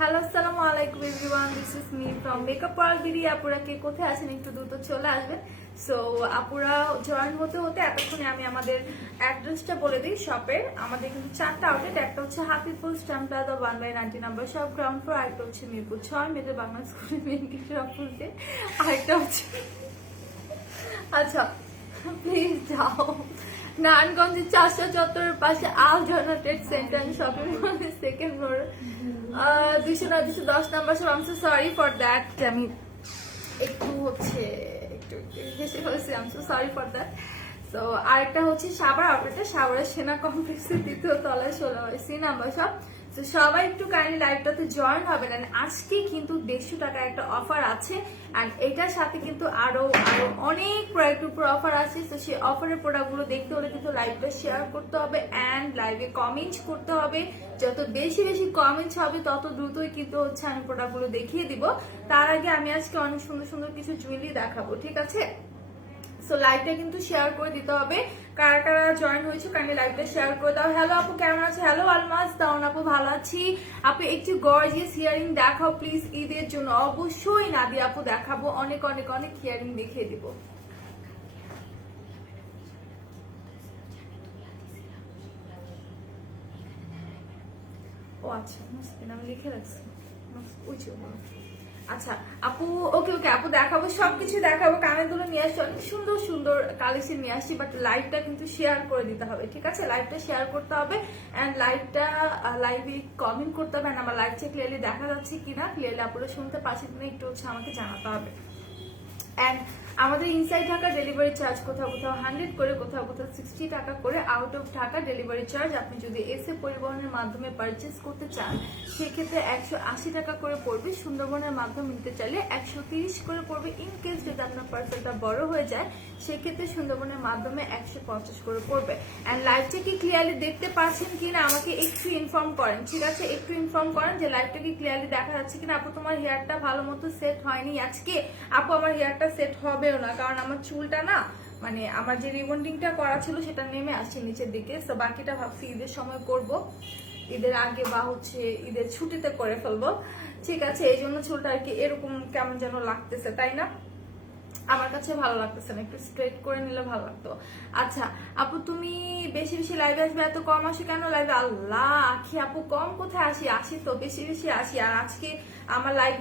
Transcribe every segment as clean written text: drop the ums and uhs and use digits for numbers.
Hello আসসালামু আলাইকুম everyone, this is me from makeup world BD. আপুরা কে কোথায় আছেন একটু দ্রুত চলে আসবেন। সো আপুরা জয়েন হতে হতে এতক্ষণে আমি আমাদের অ্যাড্রেসটা বলে দিই শপের। আমাদের কিন্তু 4টা আউটলেট, একটা হচ্ছে Hafizpur stamp plaza 1/90 number shop ground floor, আরেকটা হচ্ছে মিরপুর 6 মিডল বাংলা স্কুলের মেন গেটের অপোজিটে, আরেকটা হচ্ছে আচ্ছা প্লিজ যাও নারায়ণগঞ্জের 400 চত্বরের পাশে আলজানা ট্রেড সেন্টার শপিং মলের second floor 210 number shop. I am so sorry for that, আমি একটু হেসে ফেলেছি, I am so sorry for that. তো আরেকটা হচ্ছে সাভার আউটলেটে, সাভারের সেনা কমপ্লেক্সের 2য় তলায় 16 নাম্বার শপ। তো সবাই একটু কাইন্ডলি লাইভটাতে জয়েন হবেন। আজকে কিন্তু 150 টাকার একটা অফার আছে, অ্যান্ড এটার সাথে কিন্তু আরো অনেক প্রোডাক্টের উপর অফার আছে। তো সেই অফারের প্রোডাক্টগুলো দেখতে হলে কিন্তু লাইভটা শেয়ার করতে হবে অ্যান্ড লাইভে কমেন্ট করতে হবে। যত বেশি কমেন্টস হবে তত দ্রুতই কিন্তু হচ্ছে আমি প্রোডাক্টগুলো দেখিয়ে দিব। তার আগে আমি আজকে অনেক সুন্দর সুন্দর কিছু জুয়েলারি দেখাবো, ঠিক আছে? সো লাইভটা কিন্তু শেয়ার করে দিতে হবে। কারা কারা জয়েন হয়েছে কাইন্ডলি লাইভটা শেয়ার করে দাও। হ্যালো আপু, কেমন আছে? হ্যালো আলমাস দাউন আপু, ভালো আছি আপু। একটু গর্জিয়াস ইয়ারিং দেখাও প্লিজ ঈদের জন্য। অবশ্যই নাদিয়া আপু দেখাবো, অনেক অনেক অনেক ইয়ারিং দেখিয়ে দিব। ও আচ্ছা, আমি লিখে রাখছি। আচ্ছা আপু, ওকে আপু দেখাবো, সবকিছু দেখাবো। কানের দুলো নিয়ে আসছি, অনেক সুন্দর সুন্দর কালেকশন নিয়ে আসছি, বাট লাইভটা কিন্তু শেয়ার করে দিতে হবে, ঠিক আছে? লাইভটা শেয়ার করতে হবে অ্যান্ড লাইভে কমেন্ট করতে হবে। আমার লাইভটা ক্লিয়ারলি দেখা যাচ্ছে কিনা, ক্লিয়ারলি আপনারা শুনতে পাচ্ছেন কিনা একটু হচ্ছে আমাকে জানাতে হবে। অ্যান্ড আমাদের ইনসাইড ঢাকা ডেলিভারি চার্জ কোথাও কোথাও 100 করে, কোথাও কোথাও 60 টাকা করে। Out of Dhaka delivery charge আপনি যদি এসে পরিবহনের মাধ্যমে পারচেস করতে চান সেক্ষেত্রে 180 টাকা করে পড়বে। সুন্দরবনের মাধ্যমে নিতে চাইলে 130 করে পড়বে। ইন কেস যদি আপনার পার্সেলটা বড় হয়ে যায় সেক্ষেত্রে সুন্দরবনের মাধ্যমে 150 করে পড়বে। অ্যান্ড লাইভটা কি ক্লিয়ারলি দেখতে পাচ্ছেন কিনা আমাকে একটু ইনফর্ম করেন, ঠিক আছে? একটু ইনফর্ম করেন যে লাইভটা কি ক্লিয়ারলি দেখা যাচ্ছে কিনা। আপু তোমার হেয়ারটা ভালো মতো সেট হয়নি আজকে? আপু আমার হেয়ারটা সেট হবেও না, কারণ আমার চুলটা না, মানে আমার যে রিবন্ডিংটা করা ছিল সেটা নেমে আসছে নিচের দিকে। তো বাকিটা ভাবছি ঈদের সময় করব, ঈদের আগে বা হচ্ছে ঈদের ছুটিতে করে ফেলবো, ঠিক আছে? এই জন্য চুলটা আর কি এরকম কেমন যেন লাগতেছে, তাই না? আমার কাছে ভালো লাগতেছে না, একটু স্ট্রেট করে নিলে ভালো লাগতো। আচ্ছা আপু, তুমি বেশি লাইভে আসবে, এত কম আসে কেন লাইভে? আল্লাহ আখি আপু, কম কোথায় আসি তো বেশি আসি। আর আজকে আমার লাইভ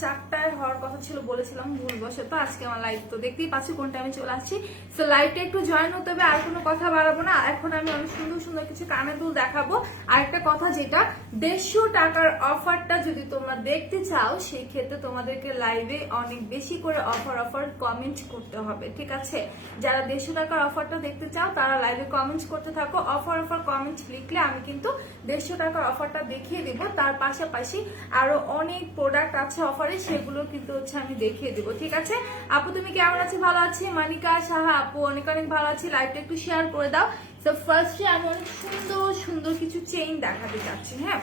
4টায় হওয়ার কথা ছিল, বলেছিলাম ভুলবশত। আজকে আমার লাইভ তো দেখতেই পাচ্ছি কোন টাইমে চলে আসছি। সো লাইভটা একটু জয়েন হতে হবে, আর কোনো কথা বাড়াবো না। এখন আমি অনেক সুন্দর সুন্দর কিছু কানের দুল দেখাবো। আরেকটা কথা, যেটা 150 টাকার অফারটা যদি তোমরা দেখতে চাও সেই ক্ষেত্রে তোমাদেরকে লাইভে অনেক বেশি করে অফার কমেন্ট করতে হবে, ঠিক আছে? যারা 150 টাকার অফারটা দেখতে চাও তারা লাইভে কমেন্ট করতে থাকো। অফার কমেন্ট লিখলে আমি কিন্তু 150 টাকার অফারটা দেখিয়ে দিব। তার পাশাপাশি আরো অনেক প্রোডাক্ট আছে অফারে, সেগুলো কিন্তু হচ্ছে আমি দেখিয়ে দিব, ঠিক আছে? আপু তুমি কেমন আছো? ভালো আছি। মানিকা সাহা আপু, অনেক অনেক ভালো আছি। লাইভটা একটু শেয়ার করে দাও। তো ফার্স্টে আমি অনেক সুন্দর সুন্দর কিছু চেইন দেখাতে চাচ্ছি। হ্যাঁ,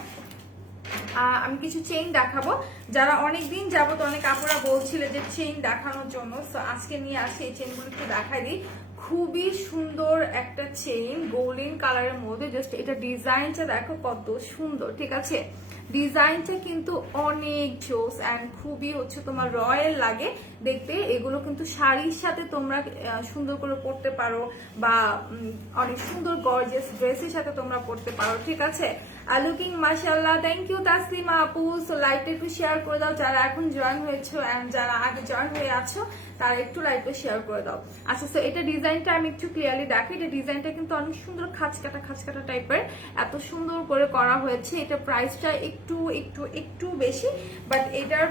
আমি কিছু চেইন দেখাবো। যারা অনেকদিন যাবত অনেক আপুরা বলছিলে যে চেইন দেখানোর জন্য, তো আজকে নিয়ে আসি এই চেইনগুলো একটু দেখাই দিই। খুবই সুন্দর একটা চেইন, গোল্ডেন কালারের মধ্যে। জাস্ট এটা ডিজাইনটা দেখো কত সুন্দর, ঠিক আছে? ডিজাইনটা কিন্তু অনেক জোস অ্যান্ড খুবই হচ্ছে তোমার রয়্যাল লাগে দেখতে। এগুলো কিন্তু শাড়ির সাথে তোমরা সুন্দর করে পরতে পারো, বা অনেক সুন্দর গর্জিয়াস ড্রেসের সাথে তোমরা পরতে পারো, ঠিক আছে? লুকিং মাশাআল্লাহ, থ্যাংক ইউ তাসলিমা আপু। সো লাইভটা একটু শেয়ার করে দাও যারা এখন জয়েন হয়েছো, এন্ড যারা আগে জয়েন হয়ে আছো তারা একটু লাইভটা শেয়ার করে দাও। আচ্ছা, সো এটা ডিজাইনটা আমি একটু ক্লিয়ারলি দেখাই। এটা ডিজাইনটা কিন্তু অনেক সুন্দর খাঁচকাটা টাইপের, এত সুন্দর করে করা হয়েছে। এটা প্রাইসটা একটু বেশি, বাট এটার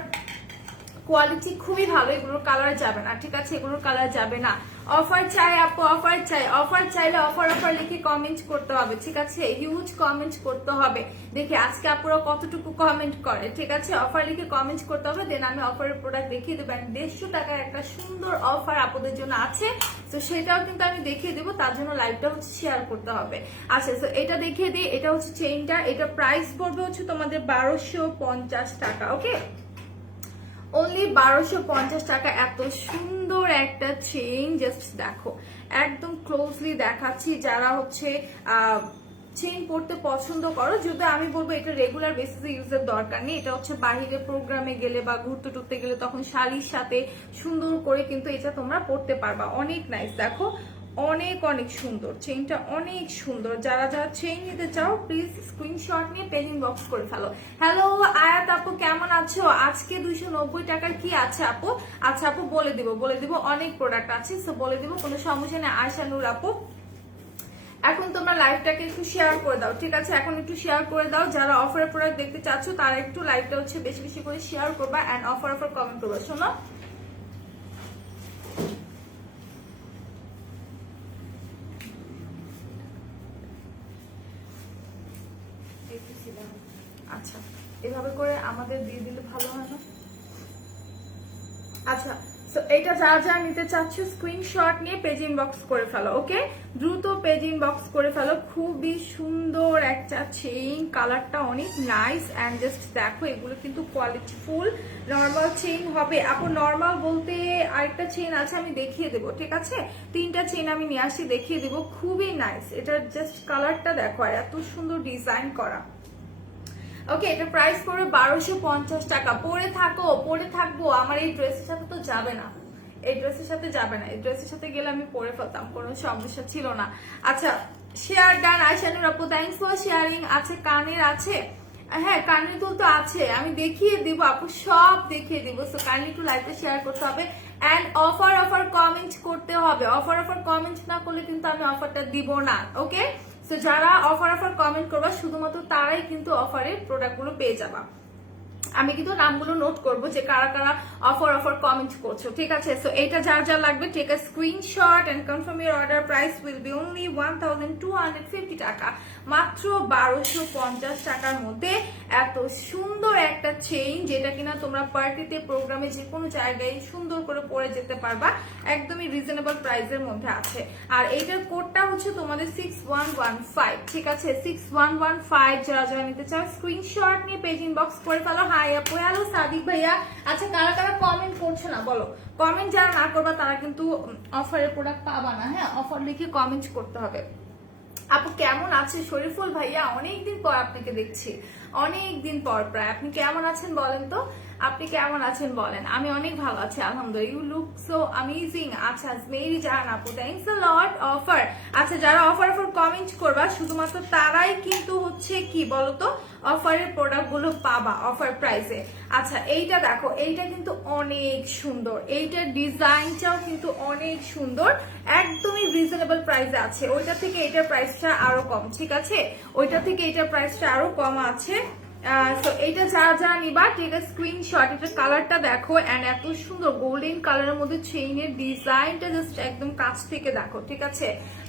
কোয়ালিটি খুবই ভালো। এগুলোর কালার যাবে না, ঠিক আছে? এগুলোর কালার যাবে না। অফার চাই আপু, অফার চাইলে অফার লিখে কমেন্ট করতে হবে, ঠিক আছে? হিউজ কমেন্ট করতে হবে। দেখি আজকে আপুরা কতটুকু কমেন্ট করে, ঠিক আছে? অফার লিখে কমেন্ট করতে হবে, দেন আমি অফারের প্রোডাক্ট দেখিয়ে দেবো। 150 টাকার একটা সুন্দর অফার আপনাদের জন্য আছে, তো সেটাও কিন্তু আমি দেখিয়ে দেবো। তার জন্য লাইভটা হচ্ছে শেয়ার করতে হবে। আচ্ছা, তো এটা দেখিয়ে দিই। এটা হচ্ছে চেইনটা, এটা প্রাইস পড়বে হচ্ছে তোমাদের 1250 টাকা। ওকে, অনলি 1250 টাকা। এত সুন্দর একটা চেইন, জাস্ট দেখো, একদম ক্লোজলি দেখাচ্ছি। যারা হচ্ছে চেইন পড়তে পছন্দ করো, যদি আমি বলবো এটা রেগুলার বেসিসে ইউজের দরকার নেই, এটা হচ্ছে বাহিরে প্রোগ্রামে গেলে বা ঘুরতে টুরতে গেলে তখন শাড়ির সাথে সুন্দর করে কিন্তু এটা তোমরা পড়তে পারবা। অনেক নাইস, দেখো অনেক অনেক সুন্দর, চেইনটা অনেক সুন্দর। যারা যারা চেইন নিতে চাও প্লিজ স্ক্রিনশট নিয়ে পেজ ইনবক্স করে ফেলো। হ্যালো আয়াত আপু, কেমন আছো? আজকে 290 টাকার কি আছে আপু? আচ্ছা আপু বলে দিব অনেক প্রোডাক্ট আছে, সো বলে দিব, কোনো সমস্যা নেই। আয়শানুর আপু এখন তোমরা লাইভটাকে একটু শেয়ার করে দাও, ঠিক আছে? এখন একটু শেয়ার করে দাও, যারা অফারের প্রোডাক্ট দেখতে চাচ্ছ তারা একটু লাইভটা হচ্ছে বেশি বেশি করে শেয়ার করবা এন্ড অফার কমেন্ট করবা। শোনো, আচ্ছা এভাবে করে আমাদের দিয়ে দিলে ভালো হয় না? আচ্ছা, সো এটা যা যা নিতে চাচ্ছ স্ক্রিনশট নিয়ে পেজ ইনবক্স করে ফেলো, ওকে? দ্রুত পেজ ইনবক্স করে ফেলো। খুবই সুন্দর একটা চেইন, কালারটা অনেক নাইস এন্ড জাস্ট দেখো এগুলো কিন্তু কোয়ালিটি ফুল নর্মাল চেইন হবে আপু। নর্মাল বলতে আরেকটা চেইন আছে, আমি দেখিয়ে দেবো, ঠিক আছে? 3টা চেইন আমি নিয়ে আসি, দেখিয়ে দেবো। খুবই নাইস, এটার জাস্ট কালারটা দেখো আর এত সুন্দর ডিজাইন করা। ওকে, এটা প্রাইস পড়বে 1250 টাকা। পরে থাকবো, আমার এই ড্রেসের সাথে তো যাবে না, এই ড্রেসের সাথে যাবে না, এই ড্রেসের সাথে গেলে আমি পরে ফেলতাম, কোনো সমস্যা ছিল না। আচ্ছা শেয়ার ডান আয়শানুর আপু, থ্যাঙ্কস ফর শেয়ারিং। আছে কানের আছে, হ্যাঁ কানের দুল তো আছে, আমি দেখিয়ে দিব আপু, সব দেখিয়ে দিব। সো কাইন্ডলি একটু লাইভটা শেয়ার করতে হবে এন্ড অফার কমেন্ট করতে হবে। অফার কমেন্ট না করলে কিন্তু আমি অফারটা দিব না, ওকে? তো যারা অফার কমেন্ট করবা শুধুমাত্র তারাই কিন্তু অফারের প্রোডাক্টগুলো পেয়ে যাবা। আমি কিন্তু নামগুলো নোট করব যে কারা কারা অফার কমেন্ট করছো, ঠিক আছে? সো এটা যার যা লাগবে take a screenshot and confirm your order. Price will be only 1250 টাকা, মাত্র 1250 টাকার মধ্যে এত সুন্দর একটা চেইন, যেটা কিনা তোমরা পার্টিতে প্রোগ্রামে যে কোনো জায়গায় সুন্দর করে পরে যেতে পারবা, একদমই রিজনেবল প্রাইসের মধ্যে আছে। আর এইটার কোডটা হচ্ছে তোমাদের 6115, ঠিক আছে? 6115 যারা যারা নিতে চাও স্ক্রিনশট নিয়ে পেজ ইনবক্স করে ফেলো। হাই আপু, হ্যালো সাদিক ভাইয়া। আচ্ছা কারা কারা কমেন্ট করছো না বলো? কমেন্ট যারা না করবা তারা কিন্তু অফারের প্রোডাক্ট পাবা না, হ্যাঁ? অফার লিখে কমেন্ট করতে হবে। আপু কেমন আছে শরীফুল ভাইয়া? অনেকদিন পর আপনাকে দেখছি, অনেকদিন পর প্রায়। আপনি কেমন আছেন বলেন তো, আপনি কেমন আছেন বলেন? আমি অনেক ভালো আছি আলহামদুলিল্লাহ। You look so amazing. আচ্ছা মেরি জান আপু, থ্যাঙ্কস আ লট। অফার, আচ্ছা যারা অফার কমেন্ট করবা শুধুমাত্র তারাই কিন্তু হচ্ছে কি বলতো অফারের প্রোডাক্ট গুলো পাবা অফার প্রাইসে। আচ্ছা এইটা দেখো, এইটা কিন্তু অনেক সুন্দর, এইটার ডিজাইনটাও কিন্তু অনেক সুন্দর, একদমই রিজনেবল প্রাইসে আছে। ওইটা থেকে এটার প্রাইসটা আরো কম, ঠিক আছে? ওইটা থেকে এটার প্রাইসটা আরো কম আছে। সো এইটা যারা যারা নিবা ঠিক আছে স্ক্রিনশট। এটা কালারটা দেখো এন্ড এত সুন্দর গোল্ডেন কালারের মধ্যে চেইনের ডিজাইনটা জাস্ট একদম কাছ থেকে দেখো, ঠিক আছে?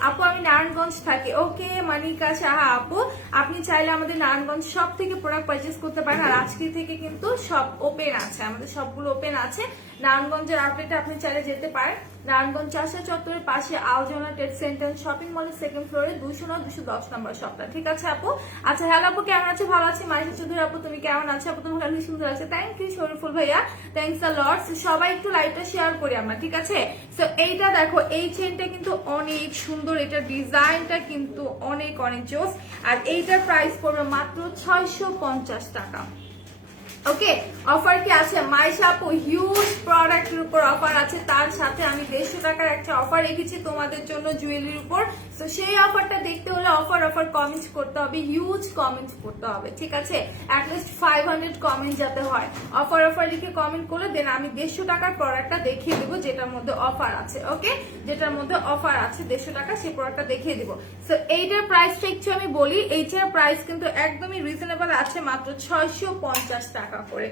আপু আমি নারায়ণগঞ্জ থাকি। ওকে মানিকা সাহা আপু, আপনি চাইলে আমাদের নারায়ণগঞ্জ সব থেকে প্রোডাক্ট পারচেস করতে পারেন। আর আজকে থেকে কিন্তু সব ওপেন আছে, আমাদের সবগুলো ওপেন আছে। নারায়ণগঞ্জের আউটলেটে আপনি চাইলে যেতে পারেন। নারায়ণগঞ্জ চাষা চত্বরের পাশে আলজনা ট্রেড সেন্টার শপিং মলের সেকেন্ড ফ্লোরে 209-210 নম্বর শপটা, ঠিক আছে আপু? আচ্ছা হ্যালো আপু, কেমন আছো? ভালো আছি। মাইশা চৌধুরী আপু, তুমি কেমন আছো? আপু তোমার অনেক সুন্দর আছে, থ্যাংক ইউ শরীফুল ভাইয়া, থ্যাংকস আ লট। সবাই একটু লাইভটা শেয়ার করি আমরা, ঠিক আছে? সো এইটা দেখো, এই চেনটা কিন্তু অনেক সুন্দর, এটা ডিজাইনটা কিন্তু অনেক অনেক জোস। আর এইটার প্রাইস পড়বে মাত্র 650 টাকা। ওকে, অফার কি আছে মাইশা আপু? হিউজ প্রোডাক্টের উপর অফার আছে, তার সাথে আমি 150 টাকার একটা অফার রেখেছি তোমাদের জন্য জুয়েলারির উপর। তো সেই অফারটা দেখতে হলে অফার কমেন্ট করতে হবে, হিউজ কমেন্ট করতে হবে, ঠিক আছে? অ্যাটলিস্ট 500 কমেন্ট যাতে হয়। অফার লিখে কমেন্ট করলে দেন আমি 150 টাকার প্রোডাক্টটা দেখিয়ে দেবো যেটার মধ্যে অফার আছে, ওকে? যেটার মধ্যে অফার আছে 150 টাকা, সেই প্রোডাক্টটা দেখিয়ে দিব। সো এইটার প্রাইসটা একটু আমি বলি, এইটার প্রাইস কিন্তু একদমই রিজনেবল আছে, মাত্র 650 টাকা করে,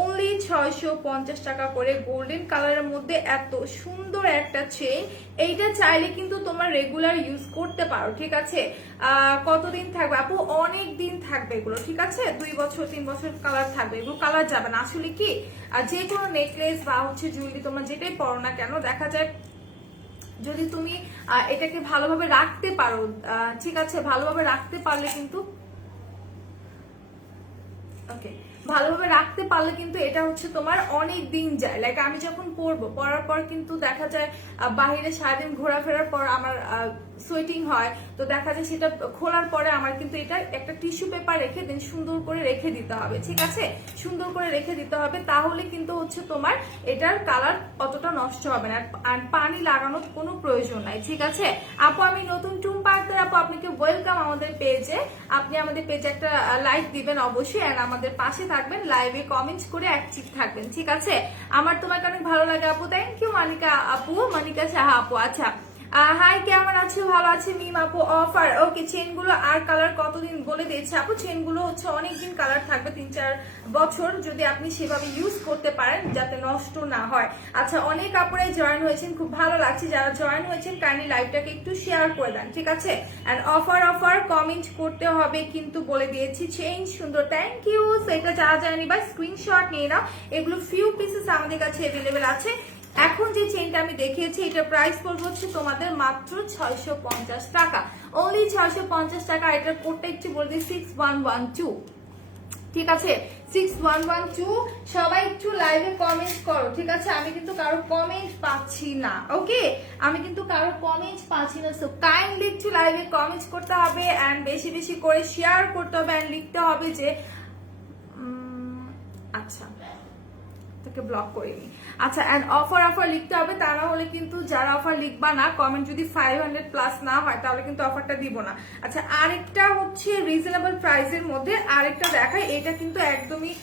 অনলি 650 টাকা করে। গোল্ডেন কালারের মধ্যে এত সুন্দর একটা চেইন, এইটা চাইলে কিন্তু তোমার রেগুলার ইউজ করতে পারো, ঠিক আছে? কতদিন থাকবে আপু? অনেক দিন থাকবে এগুলো, ঠিক আছে? 2 বছর 3 বছর কালার থাকবে, এগুলো কালার যাবে না। আসলে কি যে কোনো নেকলেস বা হচ্ছে জুয়েলারি তোমরা যেটাই পরো না কেন, দেখা যায় যদি তুমি এটাকে ভালোভাবে রাখতে পারো, ঠিক আছে? ভালোভাবে রাখতে পারলে কিন্তু ওকে, ভালোভাবে রাখতে পারলে কিন্তু এটা হচ্ছে তোমার অনেক দিন যায়। লাইক আমি যখন পরবো, পরার পর কিন্তু দেখা যায় বাহিরে সারাদিন ঘোরাফেরার পর আমার সোয়েটিং হয়, তো দেখা যায় সেটা খোলার পরে আমার কিন্তু এটা একটা টিস্যু পেপার রেখে দেন সুন্দর করে রেখে দিতে হবে, ঠিক আছে, সুন্দর করে রেখে দিতে হবে, তাহলে কিন্তু হচ্ছে তোমার এটার কালার অতটা নষ্ট হবে না, আর পানি লাগানোর কোনো প্রয়োজন নাই, ঠিক আছে। আপু আমি নতুন টুম্পা আক্তার আপু, আপনাকে ওয়েলকাম আমাদের পেজে। আপনি আমাদের পেজে একটা লাইক দিবেন অবশ্যই, আর আমাদের পাশে থাকবেন, লাইভে কমেন্টস করে অ্যাক্টিভ থাকবেন, ঠিক আছে। আমার তোমাকে অনেক ভালো লাগে আপু, থ্যাংক ইউ মানিকা আপু, মানিকা সাহা আপু। আচ্ছা হাই, কেমন আছো? ভালো আছে মিম আপু। অফার ওকে, চেনগুলো আর কালার কতদিন বলে দিয়েছে আপু? চেনগুলো হচ্ছে অনেকদিন কালার থাকবে, 3-4 বছর, যদি আপনি সেভাবে ইউজ করতে পারেন যাতে নষ্ট না হয়। আচ্ছা অনেক আপুরাই জয়েন হয়েছেন, খুব ভালো লাগছে, যারা জয়েন হয়েছেন কাইন্ডলি লাইভটাকে একটু শেয়ার করে দেন, ঠিক আছে। এন্ড অফার কমেন্ট করতে হবে কিন্তু বলে দিয়েছি। চেন সুন্দর, থ্যাংক ইউ। এটা যারা জানি বা স্ক্রিনশট নিয়ে নাও, এগুলো ফিউ পিসেস আমাদের কাছে অ্যাভেলেবেল আছে। এখন যে চেইনটা আমি দেখিয়েছি এটা প্রাইস পড়বে হচ্ছে তোমাদের মাত্র 650 টাকা, অনলি 650 টাকা। এটার কোডটা একটু বলে দিই 6112, ঠিক আছে, 6112। সবাই একটু লাইভে কমেন্ট করো, ঠিক আছে, আমি কিন্তু কারো কমেন্ট পাচ্ছি না, ওকে, আমি কিন্তু কারো কমেন্ট পাচ্ছি না, সো কাইন্ডলি একটু লাইভে কমেন্ট করতে হবে এন্ড বেশি বেশি করে শেয়ার করতে হবে এন্ড লিখতে হবে যে আচ্ছা তাকে ব্লক করিনি। আচ্ছা এন্ড অফার লিখতে হবে, তা না হলে কিন্তু যারা অফার লিখবা না, কমেন্ট যদি 500 প্লাস না হয় তাহলে কিন্তু অফারটা দিব না। আচ্ছা আরেকটা হচ্ছে রিজনেবল প্রাইসের মধ্যে আরেকটা দেখাই, এটা কিন্তু একদমই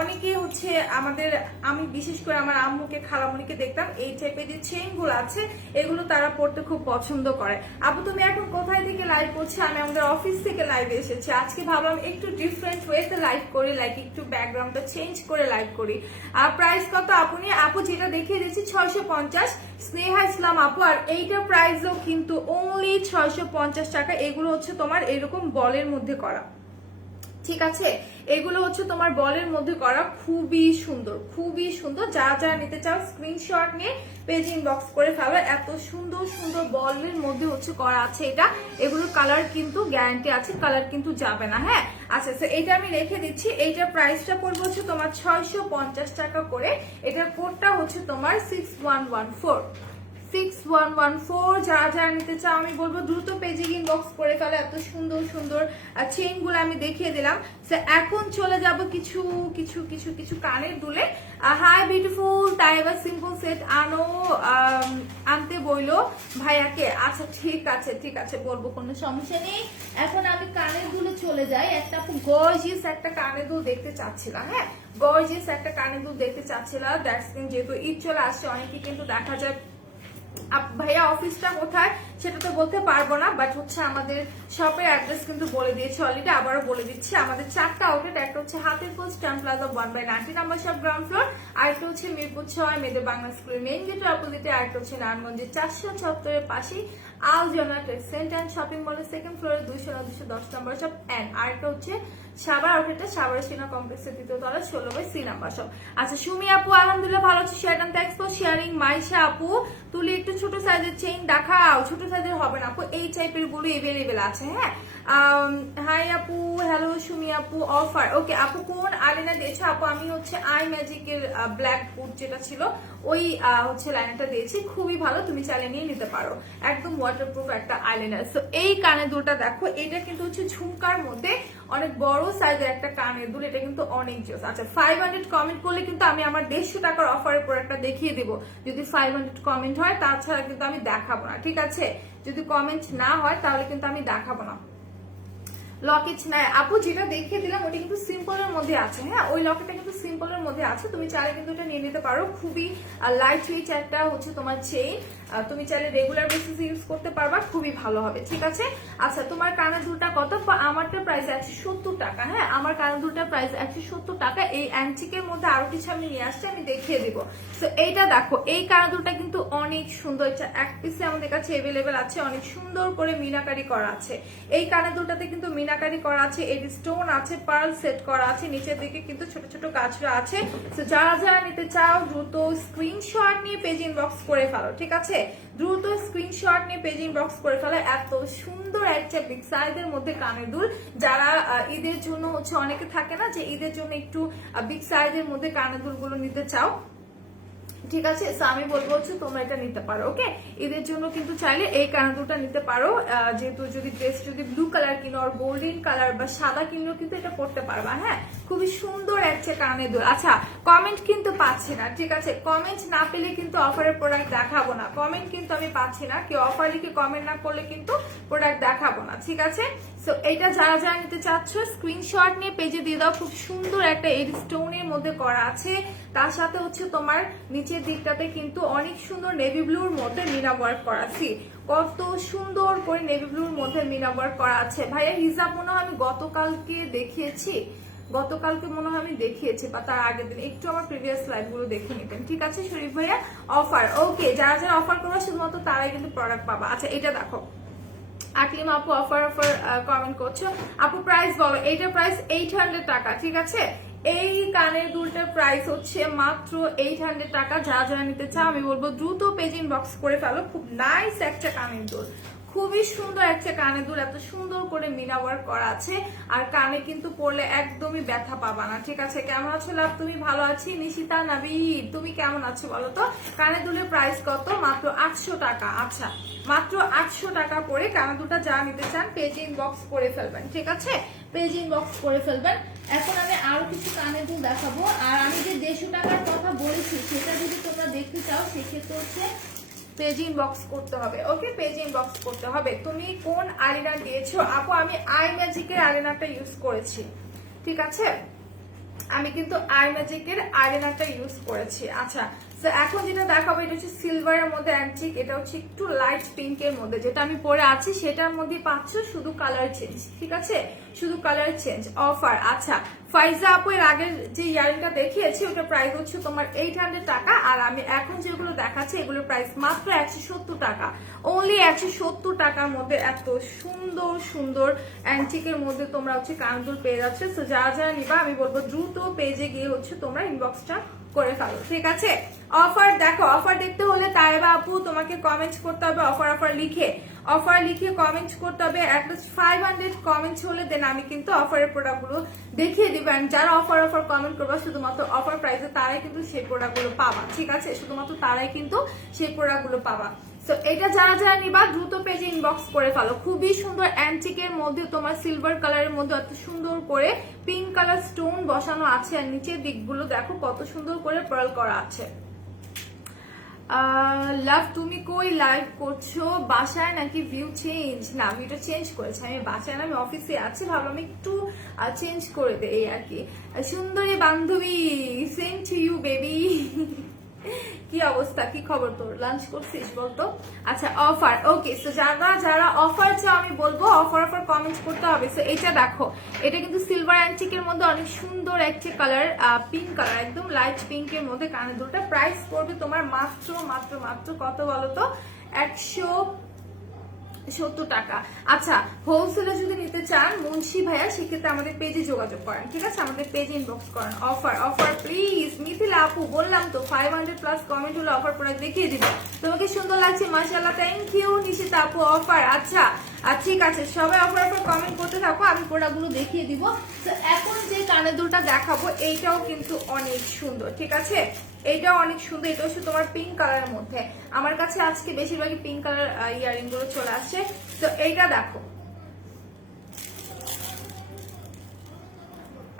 অনেকে হচ্ছে আমাদের, আমি বিশেষ করে আমার আম্মুকে খালামুনিকে দেখতাম এই টাইপের যে চেইন গুলো আছে এগুলো তারা পড়তে খুব পছন্দ করে। আপু তুমি এখন কোথায় থেকে লাইভ করছো? আমি আমাদের অফিস থেকে লাইভে এসেছি, আজকে ভাবলাম একটু ডিফারেন্ট ওয়েতে লাইভ করি, লাইক একটু ব্যাকগ্রাউন্ডটা চেঞ্জ করে লাইভ করি। আর প্রাইস কত আপনি? আপু যেটা দেখিয়ে দিচ্ছি 650, স্নেহা ইসলাম আপু, আর এইটার প্রাইসও কিন্তু অনলি 650 টাকা। এগুলো হচ্ছে তোমার এরকম বলের মধ্যে করা, ঠিক আছে, এগুলো হচ্ছে তোমার বলের মধ্যে করা, খুবই সুন্দর, খুবই সুন্দর। যারা যারা নিতে চাও স্ক্রিনশট নিয়ে পেজ ইনবক্স করে ফেলো, এত সুন্দর সুন্দর বলের মধ্যে হচ্ছে করা আছে এটা। এগুলোর কালার কিন্তু গ্যারান্টি আছে, কালার কিন্তু যাবে না, হ্যাঁ। আচ্ছা এটা আমি রেখে দিচ্ছি, এইটার প্রাইসটা পড়বে হচ্ছে তোমার 650 টাকা করে। এটার কোডটা হচ্ছে তোমার 6114, 6114। যারা যারা নিতে চাও আমি বলবো দ্রুত পেজে ইনবক্স করে ফেলো, এত সুন্দর সুন্দর চেইন গুলো আমি দেখিয়ে দিলাম। এখন চলে যাব কিছু কিছু কিছু কিছু কানের দুলে। হাই বিউটিফুল, তাই এবার সিম্পল সেট আনো, আনতে বইলো ভাইয়াকে। আচ্ছা ঠিক আছে বলবো, কোনো সমস্যা নেই। এখন আমি কানের দুলে চলে যাই, একটা গর্জিয়াস একটা কানের দুল দেখতে চাচ্ছিলাম, হ্যাঁ, গর্জিয়াস একটা কানের দুল দেখতে চাচ্ছিলাম। দ্যাটস মিন যেহেতু ঈদ চলে আসছে, অনেকে কিন্তু দেখা যায় ভাইয়া অফিসটা কোথায় সেটা তো বলতে পারবো না, বাট হচ্ছে আমাদের শপের অ্যাড্রেস কিন্তু বলে দিয়েছি অলরেডি, আবারও বলে দিচ্ছি। আমাদের 4টা আউটলেট, একটা হচ্ছে Hatirpul stand plaza 1/90 number shop ground floor, আরেকটা হচ্ছে মিরপুর 6 মেয়েদের বাংলা স্কুলের মেইন গেটের অপোজিটে, আরেকটা হচ্ছে নারায়ণগঞ্জের 476 পাশেই আলজনা ট্রেড সেন্টার অ্যান্ড শপিং মলের সেকেন্ড ফ্লোরে 209-210 নাম্বার শপ, এন্ড আরেকটা হচ্ছে সাবার আউটলেটে সাবার সিনা কমপ্লেক্সের 3য় তলা 16/C নাম্বার শপ। আচ্ছা সুমি আপু আলহামদুলিল্লাহ ভালো আছি, share and thanks for sharing. Maisha আপু তুলি একটু ছোট সাইজের চেইন দেখাও, ছোট সাইজের হবে না আপু, এই টাইপের গুলো এভেলেবেল আছে, হ্যাঁ। হাই আপু, হ্যালো সুমি আপু, অফার ওকে। আপু কোন আইলাইনার দিয়েছো? আপু আমি হচ্ছে আই ম্যাজিকের ব্ল্যাক বুট যেটা ছিল ওই হচ্ছে লাইনারটা দিয়েছি, খুবই ভালো, তুমি চাইলে নিয়ে নিতে পারো, একদম ওয়াটারপ্রুফ একটা আইলাইনার। সো এই কানের দুলটা দেখো, এটা কিন্তু হচ্ছে ঝুমকার মধ্যে অনেক বড় সাইজের একটা কানের দুল, এটা কিন্তু অনেক জোস। আচ্ছা 500 কমেন্ট করলে কিন্তু আমি আমার 150 টাকার অফারের প্রোডাক্টটা দেখিয়ে দিব, যদি 500 কমেন্ট হয়, তাছাড়া কিন্তু আমি দেখাবো না, ঠিক আছে, যদি কমেন্ট না হয় তাহলে কিন্তু আমি দেখাবো না। লকেট নাই আপু, যেটা দেখিয়ে দিলাম ওটা কিন্তু সিম্পলের মধ্যে আছে, হ্যাঁ, ওই লকেটটা কিন্তু সিম্পলের মধ্যে আছে, তুমি চাইলে কিন্তু এটা নিয়ে নিতে পারো, খুবই লাইট ওয়েট একটা হচ্ছে তোমার চেইন, তুমি চাইলে রেগুলার বেসিসে ইউজ করতে পারবা, খুবই ভালো হবে, ঠিক আছে। আচ্ছা তোমার কানের দুলটা কত? আমারটা প্রাইস 170 টাকা, হ্যাঁ, আমার কানের দুলটার প্রাইস 170 টাকা। এই অ্যান্টিকের মধ্যে আরো কিছু আমি নিয়ে আসছি, আমি দেখিয়ে দিব। তো এইটা দেখো, এই কানের দুলটা কিন্তু অনেক সুন্দর, এটা এক পিসে আমাদের কাছে অ্যাভেলেবেল আছে, অনেক সুন্দর করে মিনাকারি করা আছে। এই কানের দুলটাতে কিন্তু মিনাকারি করা আছে, এর স্টোন আছে, পার্ল সেট করা আছে, নিচের দিকে কিন্তু ছোট ছোট গাছরা আছে। তো যারা যারা নিতে চাও দ্রুত স্ক্রিনশট নিয়ে পেজ ইনবক্স করে ফেলো, ঠিক আছে, দ্রুত স্ক্রিনশট নিয়ে পেজ ইনবক্স করে ফেলো। এত সুন্দর একটা বিগ সাইজের মধ্যে কানের দুল, যারা ঈদের জন্য হচ্ছে, অনেকে থাকে না যে ঈদের জন্য একটু বিগ সাইজের মধ্যে কানের দুল গুলো নিতে চাও, ঠিক আছে, সো আমি বলবো হচ্ছে তোমরা এটা নিতে পারো। ওকে, এদের জন্য কিন্তু চাইলে এই কানের দুলটা নিতে পারো। যেহেতু যদি ড্রেস যদি ব্লু কালার কিনো আর গোল্ডেন কালার বা সাদা কিনো কিন্তু এটা পড়তে পারবা। হ্যাঁ, খুবই সুন্দর একটা কানের দুল। আচ্ছা, কমেন্ট কিন্তু পাচ্ছি না, ঠিক আছে, কমেন্ট না পেলে কিন্তু অফারের প্রোডাক্ট দেখাবো না। কমেন্ট কিন্তু আমি পাচ্ছি না, কেউ অফার লিখে কমেন্ট না করলে কিন্তু প্রোডাক্ট দেখাবো না, ঠিক আছে। সো এইটা যারা যারা নিতে চাচ্ছ স্ক্রিনশট নিয়ে পেজে দিয়ে দাও। খুব সুন্দর একটা এর স্টোনের মধ্যে করা আছে, তার সাথে হচ্ছে তোমার নিচের দিকটাতে কিন্তু অনেক সুন্দর নেভি ব্লুর মধ্যে মিনা ওয়ার্ক করা আছে। কত সুন্দর করে নেভি ব্লুর মধ্যে মিনা ওয়ার্ক করা আছে। ভাইয়া হিজাব মনে হয় আমি গতকালকে দেখিয়েছি, গতকালকে মনে হয় আমি দেখিয়েছি বা তার আগের দিন, একটু আমার প্রিভিয়াস লাইভ গুলো দেখে নিতেন, ঠিক আছে শরীফ ভাইয়া। অফার, ওকে, যারা যারা অফার করবে শুধুমাত্র তারাই কিন্তু প্রোডাক্ট পাবা। আচ্ছা, এটা দেখো, আকলিম আপু অফার কমেন্ট করছো। আপু প্রাইস বলো। এইটার প্রাইস 800 টাকা, ঠিক আছে। এই কানের দুলটার প্রাইস হচ্ছে মাত্র 800 টাকা। যারা যারা নিতে চাও আমি বলবো দ্রুত পেজ ইনবক্স করে ফেলো। খুব নাইস একটা কানের দুল, খুবই সুন্দর একটা কানের দুল, এত সুন্দর করে মিনা ওয়ার্ক করা আছে। আর কানে কিন্তু পরলে একদমই ব্যথা পাবা না, ঠিক আছে। কেমন আছো লাভ? তুমি ভালো আছি। নিশিতা নাবিব, তুমি কেমন আছো বলো তো? কানের দুলের প্রাইস কত? মাত্র 800 টাকা। আচ্ছা, মাত্র 800 টাকা করে কানের দুলটা যা নিতে চান পেজ ইনবক্স করে ফেলবেন, ঠিক আছে, পেজ ইনবক্স করে ফেলবেন। এখন আমি আরো কিছু কানের দুল দেখাবো। আর আমি যে 150 টাকার কথা বলেছি সেটা যদি তোমরা দেখতে চাও সেক্ষেত্রে হচ্ছে পেজ ইনবক্স করতে হবে। ওকে, পেজ ইনবক্স করতে হবে। তুমি কোন আরিনা দিয়েছো? আপু আমি আই ম্যাজিকের আরিনাটা ইউজ করেছি, ঠিক আছে, আমি কিন্তু আই ম্যাজিকের আরিনাটা ইউজ করেছি। আচ্ছা, তো এখন যেটা দেখাবো এটা হচ্ছে সিলভারের মধ্যে অ্যান্টিক। এটা হচ্ছে একটু লাইট পিঙ্কের মধ্যে, যেটা আমি পরে আছি সেটার মধ্যে পাচ্ছ শুধু কালার চেঞ্জ, ঠিক আছে, শুধু কালার চেঞ্জ। অফার, আচ্ছা, ফাইজা আপু এর আগের যে ইয়ারিংটা দেখিয়েছি ওটা প্রাইস হচ্ছে তোমার 800 টাকা। আর আমি এখন যেগুলো দেখাচ্ছি এগুলোর প্রাইস মাত্র 170 টাকা। অনলি 170 টাকার মধ্যে এত সুন্দর সুন্দর অ্যান্টিকের মধ্যে তোমরা হচ্ছে কানের দুল পেয়ে যাচ্ছে। তো যারা যারা নিবা আমি বলবো দ্রুত পেজে গিয়ে হচ্ছে তোমরা ইনবক্সটা করে ফেলো, ঠিক আছে। অফার দেখো, অফার দেখতে হলে তাইবা আপু তোমাকে কমেন্ট করতে হবে অফার অফার লিখে কমেন্ট করতে হবে। অ্যাটলিস্ট 500 কমেন্টস হলে দেন আমি কিন্তু অফারের প্রোডাক্টগুলো দেখিয়ে দিব। যারা অফার কমেন্ট করবা শুধুমাত্র অফার প্রাইসে তারাই কিন্তু সেই প্রোডাক্টগুলো পাবা, ঠিক আছে, শুধুমাত্র তারাই কিন্তু সেই প্রোডাক্টগুলো পাবা। সো এটা যারা যারা নিবা দ্রুত পেজে ইনবক্স করে ফেলো। খুবই সুন্দর অ্যান্টিকের মধ্যে তোমার সিলভার কালারের মধ্যে এত সুন্দর করে পিঙ্ক কালার স্টোন বসানো আছে। আর নিচের দিকগুলো দেখো কত সুন্দর করে পার্ল করা আছে। লাভ তুমি কই লাইভ করছো? বাসায় নাকি ভিউ চেঞ্জ? না, ভিউটা চেঞ্জ করেছে, আমি বাসায় না, আমি অফিসে আছি, ভাবলাম একটু চেঞ্জ করে দে এই আর কি। সুন্দরী বান্ধবী, সেম টু ইউ বেবি। কি অবস্থা, কি খবর তোর? লাঞ্চ করছিস বলতো? আচ্ছা, অফার, ওকে, তো যারা যারা অফার চাও আমি বলবো অফার কমেন্ট করতে হবে। তো এটা দেখো, এটা কিন্তু সিলভার অ্যান্টিকের মধ্যে অনেক সুন্দর একটা কালার, পিঙ্ক কালার, একদম লাইট পিঙ্কের মধ্যে কানের দুলটা। প্রাইস পড়বে তোমার মাত্র মাত্র মাত্র কত বলো তো? 170 টাকা। আচ্ছা, হোলসেলে যদি নিতে চান মুন্সি ভাইয়া সেক্ষেত্রে আমাদের পেজে যোগাযোগ করেন, ঠিক আছে, আমাদের পেজে ইনবক্স করেন। Offer please. মিথিলা আপু বললাম তো 500 প্লাস কমেন্ট হলে অফার প্রোডাক্ট দেখিয়ে দিবে। তোমাকে সুন্দর লাগছে মাশাআল্লাহ, থ্যাংক ইউ নিশিতা আপু। অফার, আচ্ছা, ঠিক আছে, সবাই অফার কমেন্ট করতে থাকো, আমি প্রোডাক্টগুলো দেখিয়ে দিব। তো এখন যে কানের দুলটা দেখাবো এইটাও কিন্তু অনেক সুন্দর, ঠিক আছে, এইটাও অনেক সুন্দর। এটা হচ্ছে তোমার পিঙ্ক কালারের মধ্যে। আমার কাছে আজকে বেশিরভাগই পিঙ্ক কালার ইয়ারিং গুলো চলে আসছে। তো এইটা দেখো।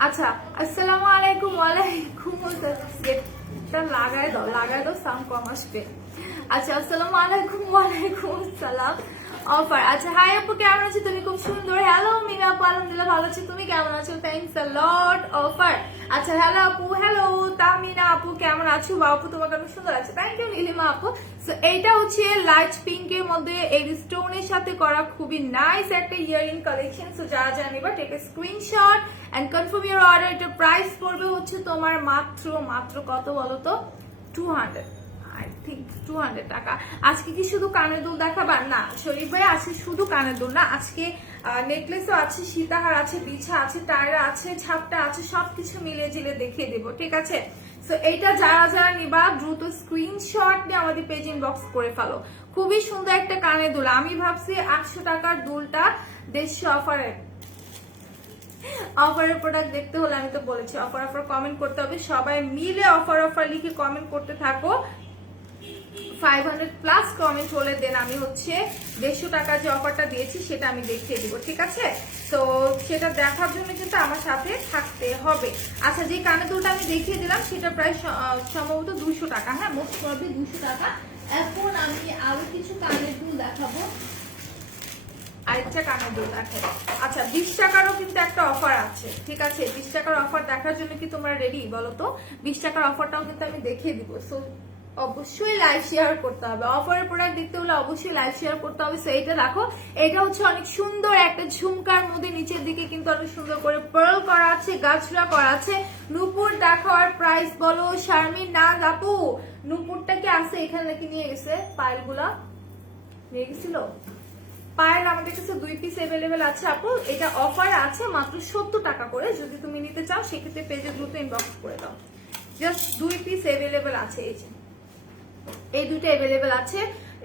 আচ্ছা, আসসালামু আলাইকুম। ওয়ালাইকুম আসসালাম। লাগাই দাও, সাউন্ড কম আসবে। আচ্ছা, আসসালামু আলাইকুম। ওয়ালাইকুম আসসালাম। অফার, আচ্ছা, হাই আপু কেমন আছো? তুমি খুব সুন্দর। হ্যালো মিনা আপু, আলহামদুলিল্লাহ ভালো আছি, তুমি কেমন আছো? Thanks a lot. অফার, আচ্ছা, হ্যালো আপু, হ্যালো তামিনা আপু কেমন আছো? বাপু তোমাকে অনেক সুন্দর আছে, থ্যাংক ইউ নীলিমা আপু। এইটা হচ্ছে লাইট পিঙ্কের মধ্যে এই স্টোনের সাথে করা খুবই নাইস একটা ইয়ারিং কালেকশন। সো যারা যারা নিবা take a screenshot and confirm your order. এটা প্রাইস পড়বে হচ্ছে তোমার মাত্র মাত্র কত বলো তো? 200, আই থিঙ্ক 200 টাকা। আজকে কি শুধু কানের দুল দেখাবার? না শরীফ ভাই, আজকে শুধু কানের দুল না, আজকে নেকলেসও আছে, সীতাহার আছে, বিছা আছে, টায়রা আছে, ছাপটা আছে, সবকিছু মিলিয়ে ঝিলে দেখিয়ে দেবো, ঠিক আছে। সো এইটা যারা যারা নিবা দ্রুত স্ক্রিনশট নিয়ে আমাদের পেজ ইনবক্স করে ফেলো। খুবই সুন্দর একটা কানের দুল। আমি ভাবছি 800 টাকার দুলটা 150 অফারে অফারের প্রোডাক্ট দেখতে হলে আমি তো বলেছি অফার কমেন্ট করতে হবে, সবাই মিলে অফার লিখে কমেন্ট করতে থাকো। 500 প্লাস কমেন্ট হলে দেন আমি হচ্ছে 150 টাকা যে অফারটা দিয়েছি সেটা আমি দেখিয়ে দিব, ঠিক আছে? তো সেটা দেখার জন্য কিন্তু আমার সাথে থাকতে হবে। আচ্ছা, যে কানের দুলটা আমি দেখিয়ে দিলাম সেটা প্রায় সম্ভবত 200 টাকা, হ্যাঁ মোস্ট প্রবাবলি 200 টাকা। এখন আমি আরো কিছু কানের দুল দেখাবো, আরেকটা কানের দুল দেখাবো। আচ্ছা, 20 টাকারও কিন্তু একটা অফার আছে, ঠিক আছে? 20 টাকার অফার দেখার জন্য কি তোমরা রেডি বলো তো? 20 টাকার অফারটাও কিন্তু আমি দেখিয়ে দিব। সো অবশ্যই লাইক শেয়ার করতে হবে, অফারের প্রোডাক্ট দেখতে হলে অবশ্যই লাইক শেয়ার করতে হবে। সো এইটা দেখো, এটা হচ্ছে অনেক সুন্দর একটা ঝুমকার মধ্যে নিচের দিকে কিন্তু অনেক সুন্দর করে পার্ল করা আছে, গাছরা করা আছে। নূপুর দেখো, আর প্রাইস বলো শারমিন না আপু, নূপুরটা কি আছে এখানে নাকি নিয়ে গেছে? পাইলগুলা নিয়ে গেছিল। পায়েল আমাদের কাছে 2 পিস अवेलेबल আছে আপু, এটা অফার আছে মাত্র 70 টাকা করে। যদি তুমি নিতে চাও সেক্ষেত্রে পেজে দ্রুত ইনবক্স করে দাও। জাস্ট 2 পিস अवेलेबल আছে, এই দুটো अवेलेबल আছে।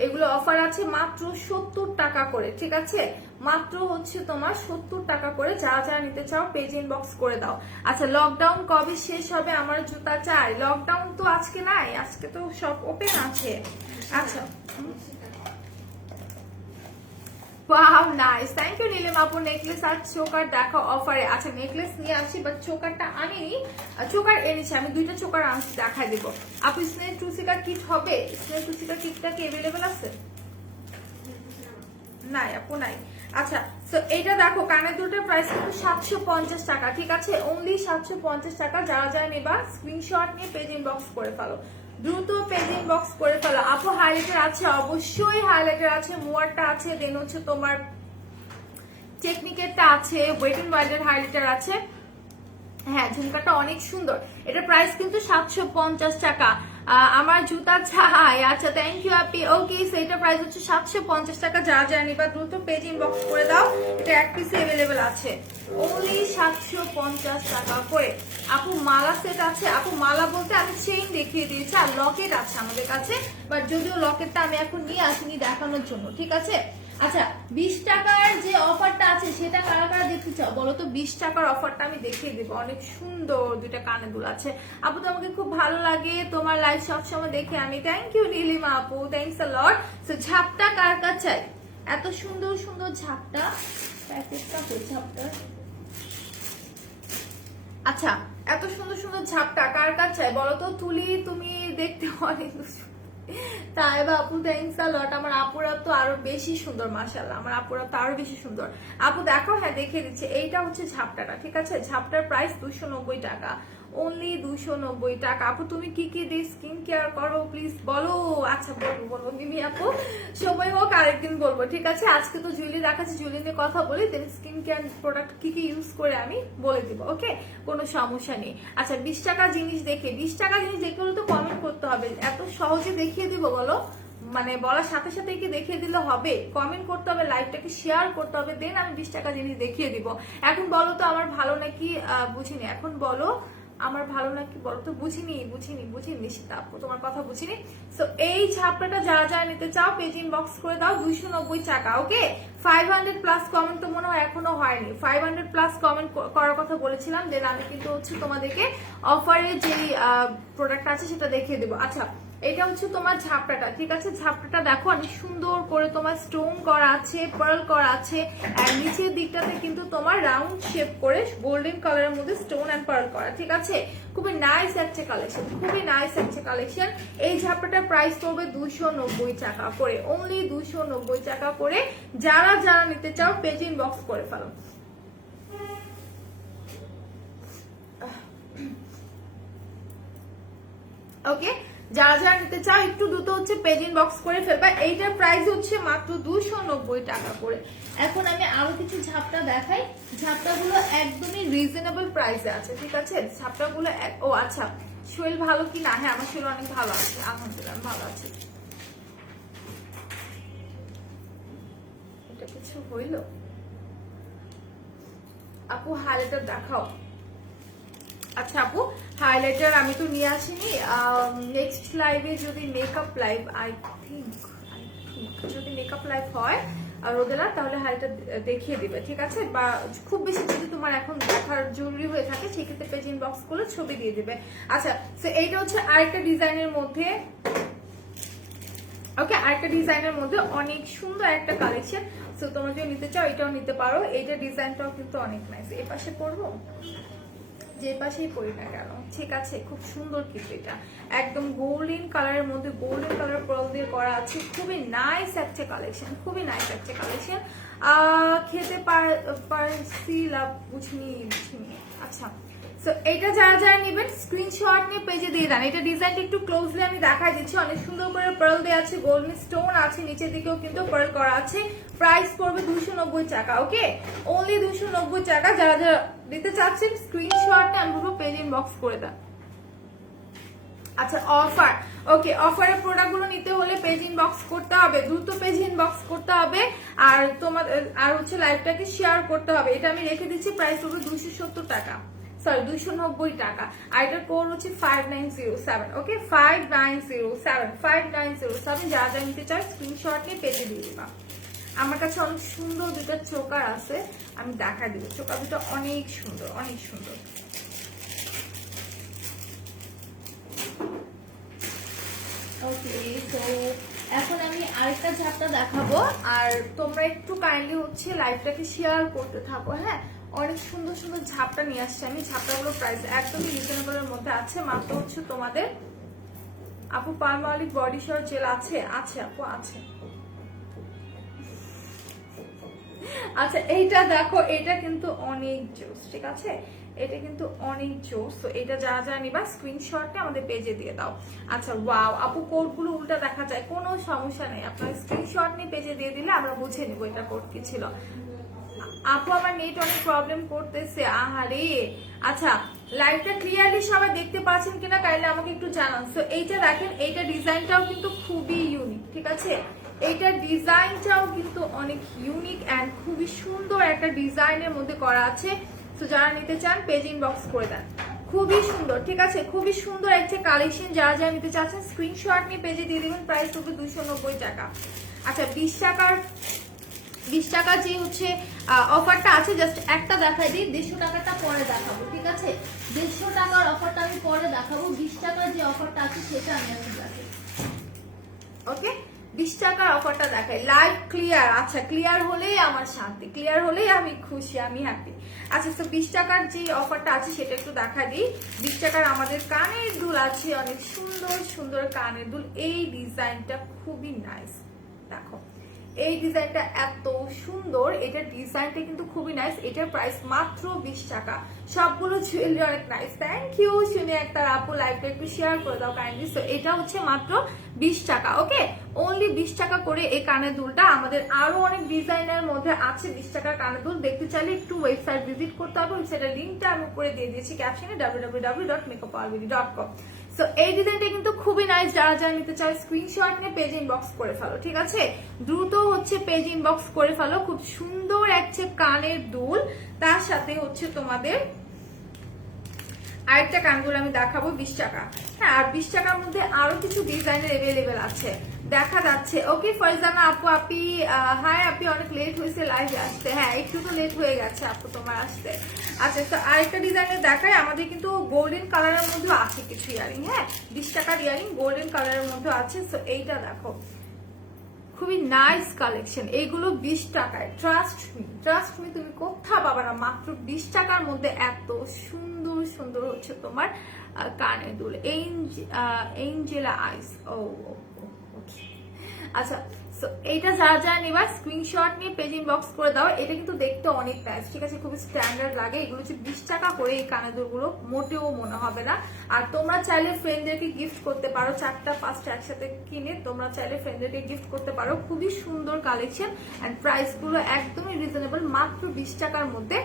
এগুলো অফার আছে মাত্র 70 টাকা করে, ঠিক আছে? মাত্র হচ্ছে তোমার 70 টাকা করে। যারা যারা নিতে চাও পেজ ইনবক্স করে দাও। আচ্ছা, লকডাউন কবে শেষ হবে? আমার জুতা চাই। লকডাউন তো আজকে নাই, আজকে তো সব ওপেন আছে। আচ্ছা, ওয়াও নাইস, থ্যাংক ইউ নীলিম আপু। নেকলেস আর চোকার দেখো অফারে। আচ্ছা, নেকলেস নিয়ে আসি বাট চোকারটা আনিনি, চোকার এনেছি আমি, 2টা চোকার আনছি, দেখাই দেবো। আপু স্নেক টুসিকার কিট হবে? স্নেক টুসিকার কিটটা কি अवेलेबल আছে? নাই আপু, নাই। আচ্ছা, তো এইটা দেখো, কানের দুটোর প্রাইস কিন্তু 750 টাকা, ঠিক আছে? অনলি 750 টাকা। যারা যারা নেবা স্ক্রিনশট নিয়ে পেজ ইনবক্স করে ফেলো, দ্রুত পেজ ইনবক্স করে ফেলো। আপু হাইলাইটার আছে? অবশ্যই হাইলাইটার আছে, মোয়ারটা আছে, দেন হচ্ছে তোমার টেকনিকেরটা আছে, ওয়েট এন্ড ওয়াইল্ডের হাইলাইটার আছে। হ্যাঁ, ঝুমকাটা অনেক সুন্দর। এটা প্রাইস কিন্তু 750 টাকা। আমার জুতা চাই। আচ্ছা, থ্যাংক ইউ আপি। ওকে, সেটা প্রাইস হচ্ছে 750 টাকা। যা যা নিবা দ্রুত পেজ ইনবক্স করে দাও। এটা এক পিসে अवेलेबल আছে, অনলি 750 টাকা করে। আপু মালা সেট আছে? আপু মালা বলতে আমি চেইন দেখিয়ে দিয়েছি, আর লকেট আছে আমাদের কাছে, বাট যদিও লকেটটা আমি এখন নিয়ে আসিনি দেখানোর জন্য, ঠিক আছে? আচ্ছা, 20 টাকার যে অফারটা আছে সেটা কারা কারা দেখতে চাও বলো তো? 20 টাকার অফারটা আমি দেখিয়ে দেবো, অনেক সুন্দর 2টা কানের দুল আছে। আপু তোমাকে খুব ভালো লাগে, তোমার লাইভ সবসময় দেখে আমি। থ্যাংক ইউ নীলিমা আপু, থ্যাংকস আ লট। সো ঝাপটা কার কার চাই? এত সুন্দর সুন্দর ঝাপটা, প্যাকেটটা কই ঝাপটা? আচ্ছা, এত সুন্দর সুন্দর ঝাপটা কার কার চাই বলো তো? তুলি তুমি দেখতে অনেক তাই বা আপু, থ্যাংকস আ লট। আমার আপুরা তো আরো বেশি সুন্দর, মাশাআল্লাহ, আমার আপুরা তো আরো বেশি সুন্দর। আপু দেখো, হ্যাঁ দেখিয়ে দিচ্ছে, এইটা হচ্ছে ঝাপটাটা, ঠিক আছে? ঝাপটার প্রাইস 290 টাকা, অনলি 290 টাকা। আপু তুমি কি কি দিয়ে স্কিন কেয়ার করো প্লিজ বলো। আচ্ছা, বলবো মিমি আপু, সময় হোক আরেকদিন বলবো, ঠিক আছে? আজকে তো জুয়েলারি দেখাচ্ছি, জুয়েলারি নিয়ে কথা বলি, দেন স্কিন কেয়ার প্রোডাক্ট কি কি ইউজ করে আমি বলে দিব, ওকে? কোনো সমস্যা নেই। আচ্ছা, 20 টাকা জিনিস দেখে, 20 টাকা জিনিস দেখে হলে তো কমেন্ট করতে হবে। এত সহজে দেখিয়ে দিব বলো? মানে বলার সাথে সাথে কি দেখিয়ে দিলে হবে? কমেন্ট করতে হবে, লাইভটাকে শেয়ার করতে হবে, দেন আমি 20 টাকা জিনিস দেখিয়ে দিব। এখন বলো তো আমার ভালো নাকি বুঝিনি, এখন বলো আমার ভালো নাকি বলো তো? বুঝিনি নিশ্চিত আপু, তোমার কথা বুঝিনি। সো এই ছাপড়াটা যারা যারা নিতে চাও পেজ ইনবক্স করে দাও, 290 টাকা, ওকে? 500 প্লাস কমেন্ট তো মনে হয় এখনো হয়নি। 500 প্লাস কমেন্ট করার কথা বলেছিলাম, দেন আমি কিন্তু হচ্ছে তোমাদেরকে অফারে যে প্রোডাক্ট আছে সেটা দেখিয়ে দেবো। আচ্ছা, এটা হচ্ছে তোমার ঝাপটাটা, ঠিক আছে? ঝাপটাটা দেখো অনেক সুন্দর করে তোমার স্টোন করা আছে, পার্ল করা আছে, আর নিচের দিকটাতে কিন্তু তোমার রাউন্ড শেপ করে গোল্ডেন কালারের মধ্যে স্টোন এন্ড পার্ল করা, ঠিক আছে? খুবই নাইস একটা কালেকশন, খুবই নাইস একটা কালেকশন। এই ঝাপটাটার প্রাইস পড়বে 290 টাকা করে, অনলি 290 টাকা করে। যারা যারা নিতে চাও পেজ ইনবক্স করে ফেলো। ওকে, যারা যারা নিতে চাও একটু দ্রুত হচ্ছে পেজ ইনবক্স করে ফেলবা। এইটার প্রাইস হচ্ছে মাত্র 290 টাকা করে। এখন আমি আরো কিছু ঝাপটা দেখাই। ঝাপটাগুলো একদমই রিজনেবল প্রাইসে আছে, ঠিক আছে? ঝাপটাগুলো ও আচ্ছা, শরীর ভালো কি না? হ্যাঁ, আমার শরীর অনেক ভালো আছে, আলহামদুলিল্লাহ ভালো আছে। এটা কিছু হইল? আপু হাইলাইটার দেখাও। আচ্ছা আপু, হাইলাইটার আমি তো নিয়ে আসিনি, নেক্সট লাইভে যদি মেকআপ লাইভ আই থিঙ্ক যদি মেকআপ লাইভ হয় রোদেলা, তাহলে হাইটা দেখিয়ে দিবে, ঠিক আছে? বা খুব বেশি যদি তোমার এখন দেখার জরুরি হয়ে থাকে সেক্ষেত্রে পেজ ইনবক্স করলে ছবি দিয়ে দিবে। আচ্ছা, তো এইটা হচ্ছে আরেকটা ডিজাইনের মধ্যে, ওকে, আরেকটা ডিজাইনের মধ্যে অনেক সুন্দর একটা কালেকশন। সো তোমরা যদি নিতে চাও এটাও নিতে পারো। এইটা ডিজাইনটাও কিন্তু অনেক নাইস। এই পাশে পরবো, যে পাশেই পরি না কেন, ঠিক আছে? খুব সুন্দর কিন্তু এটা একদম গোল্ডেন কালারের মধ্যে গোল্ডেন কালার পার্ল দিয়ে করা আছে। খুবই নাইস একটা কালেকশন, খুবই নাইস একটা কালেকশন। খেতে পারছি লাভ বুঝিনি। আচ্ছা, সো এটা যারা যারা নেবেন স্ক্রিনশট নিয়ে পেজে দিয়ে দেন। এটা ডিজাইনটা একটু ক্লোজলি আমি দেখাই দিচ্ছি। অনেক সুন্দর করে পার্ল দেওয়া আছে, গোল্ডেন স্টোন আছে, নিচের দিকেও কিন্তু পার্ল করা আছে। প্রাইস পড়বে 290 টাকা, ওকে, অনলি 290 টাকা। যারা যারা দিতে চাচ্ছেন স্ক্রিনশট নিয়ে আমি বলবো পেজ ইনবক্স করে দেন। আচ্ছা, অফার, ওকে, অফারের প্রোডাক্টগুলো নিতে হলে পেজ ইনবক্স করতে হবে, দ্রুত পেজ ইনবক্স করতে হবে। আর তোমার আর হচ্ছে লাইভটাকে শেয়ার করতে হবে। এটা আমি রেখে দিচ্ছি, প্রাইস হবে 270 টাকা, সরি 290 টাকা। আর এটার কোড হচ্ছে 5907, ওকে, 5907। যারা যা নিতে চাই স্ক্রিনশট নিয়ে পেজে দিয়ে দিবা। আমার কাছে অনেক সুন্দর দুটো চোকার আছে, আমি দেখা দিব। চোকার দুটো অনেক সুন্দর, অনেক সুন্দর। ওকে, তো এখন আমি আরেকটা ঝাপটা দেখাবো, আর তোমরা একটু কাইন্ডলি হচ্ছে লাইভটাকে শেয়ার করতে থাকো, হ্যাঁ? অনেক সুন্দর সুন্দর ঝাপটা নিয়ে আসছে আমি। ঝাপটাগুলোর প্রাইস একদমই রিজনেবলের মধ্যে আছে। মাত্র হচ্ছে তোমাদের, আপু পালমলিক বডি শর জেল আছে? আছে আপু, আছে। আচ্ছা, এইটা দেখো, এটা কিন্তু অনেক জোস, ঠিক আছে? এটা কিন্তু অনেক জোস। তো এটা যারা যারা নিবা স্ক্রিনশটটা আমাদের পেজে দিয়ে দাও। আচ্ছা, ওয়াও আপু, কোডগুলো উল্টা দেখা যায়, কোনো সমস্যা নেই, আপনার স্ক্রিনশট নিয়ে পেজে দিয়ে দিলে আমরা বুঝে নিব এটা কোড কি ছিল। আপু আমার নেট অনেক প্রবলেম করতেছে, আহারে। আচ্ছা, লাইভটা ক্লিয়ারলি সবাই দেখতে পাচ্ছেন কিনা কাইন্ডলি আমাকে একটু জানান। তো এইটা দেখেন, এইটা ডিজাইনটাও কিন্তু খুবই ইউনিক, ঠিক আছে? এইটার ডিজাইনটাও কিন্তু অনেক ইউনিক অ্যান্ড খুবই সুন্দর একটা ডিজাইনের মধ্যে করা আছে। তো যারা নিতে চান পেজ ইনবক্স করে দেন। খুবই সুন্দর, ঠিক আছে? খুবই সুন্দর একটা কালেকশন। যারা যারা নিতে চাচ্ছেন স্ক্রিনশট নিয়ে পেজে দিয়ে দিবেন। প্রাইস হবে 290 টাকা। আচ্ছা, 20 টাকা যে হচ্ছে অফারটা আছে, জাস্ট একটা দেখাই দিই। 150 টাকাটা পরে দেখাবো, ঠিক আছে? 150 টাকার অফারটা আমি পরে দেখাবো। 20 টাকার যে অফারটা আছে সেটা আমি এখন দেখাই, ওকে? 20 টাকার অফারটা দেখাই। Live clear? আচ্ছা, ক্লিয়ার হলেই আমার শান্তি, ক্লিয়ার হলেই আমি খুশি, আমি হ্যাপি। আচ্ছা, তো 20 টাকার যে অফারটা আছে সেটা একটু দেখা দিই। 20 টাকার আমাদের কানের দুল আছে, অনেক সুন্দর সুন্দর কানের দুল। এই ডিজাইনটা খুবই নাইস, দেখো এই ডিজাইনটা এত সুন্দর। এটার ডিজাইনটা কিন্তু খুবই নাইস। এটার প্রাইস মাত্র 20 টাকা। সবগুলো জুয়েলারি অনেক নাইস। থ্যাংক ইউ শুনে একটা আপু, লাইভটা একটু শেয়ার করে দাও কাইন্ডলি। সো এটা হচ্ছে মাত্র 20 টাকা, ওকে, অনলি 20 টাকা করে এই কানের দুলটা। আমাদের আরো অনেক ডিজাইনের মধ্যে আছে 20 টাকার কানের দুল। দেখতে চাইলে একটু ওয়েবসাইট ভিজিট করতে হবে। ওয়েবসাইটের লিঙ্কটা আমি উপরে দিয়ে দিয়েছি ক্যাপশনে, www.makeupalvidi.com। সো এই ডিজাইনটা কিন্তু খুবই নাইস। যারা যারা নিতে চায় স্ক্রিনশট নিয়ে পেজ ইনবক্স করে ফেলো, ঠিক আছে? দ্রুত হচ্ছে পেজ ইনবক্স করে ফেলো। খুব সুন্দর একটা কানের দুল, তার সাথে হচ্ছে তোমাদের আরেকটা কানগুলো আমি দেখাবো 20 টাকা। হ্যাঁ, আর 20 টাকার মধ্যে আরো কিছু ডিজাইনের অ্যাভেলেবেল আছে, দেখা যাচ্ছে। ওকে, ফারজানা আপু, আপি হাই আপি, অনেক লেট হয়েছে লাইভে আসতে। হ্যাঁ, একটু তো লেট হয়ে গেছে আপু তোমার আসতে। আচ্ছা, তো আরেকটা ডিজাইনের দেখায়। আমাদের কিন্তু গোল্ডেন কালারের মধ্যে আছে কিছু ইয়ারিং, হ্যাঁ, 20 টাকার ইয়ারিং গোল্ডেন কালারের মধ্যে আছে। তো এইটা দেখো, খুবই নাইস কালেকশন। এইগুলো 20 টাকায়, ট্রাস্ট মি, তুমি কোথাও পাবা না। মাত্র 20 টাকার মধ্যে এত সুন্দর সুন্দর হচ্ছে তোমার কানের দুল। এঞ্জেলা আইস, ওকে। আচ্ছা, সো এইটা যারা যারা নেবা স্ক্রিনশট নিয়ে পেজ ইনবক্স করে দাও। এটা কিন্তু দেখতে অনেক নাইস, ঠিক আছে? খুবই স্ট্যান্ডার্ড লাগে। এগুলো হচ্ছে 20 টাকা করে। এই কানের দুলগুলো মোটেও মনে হবে না। আর তোমরা চাইলে ফ্রেন্ডদেরকে গিফট করতে পারো, 4টা 5টা একসাথে কিনে তোমরা চাইলে ফ্রেন্ডদেরকে গিফট করতে পারো। খুবই সুন্দর কালেকশন অ্যান্ড প্রাইস গুলো একদমই রিজনেবল। মাত্র 20 টাকার মধ্যে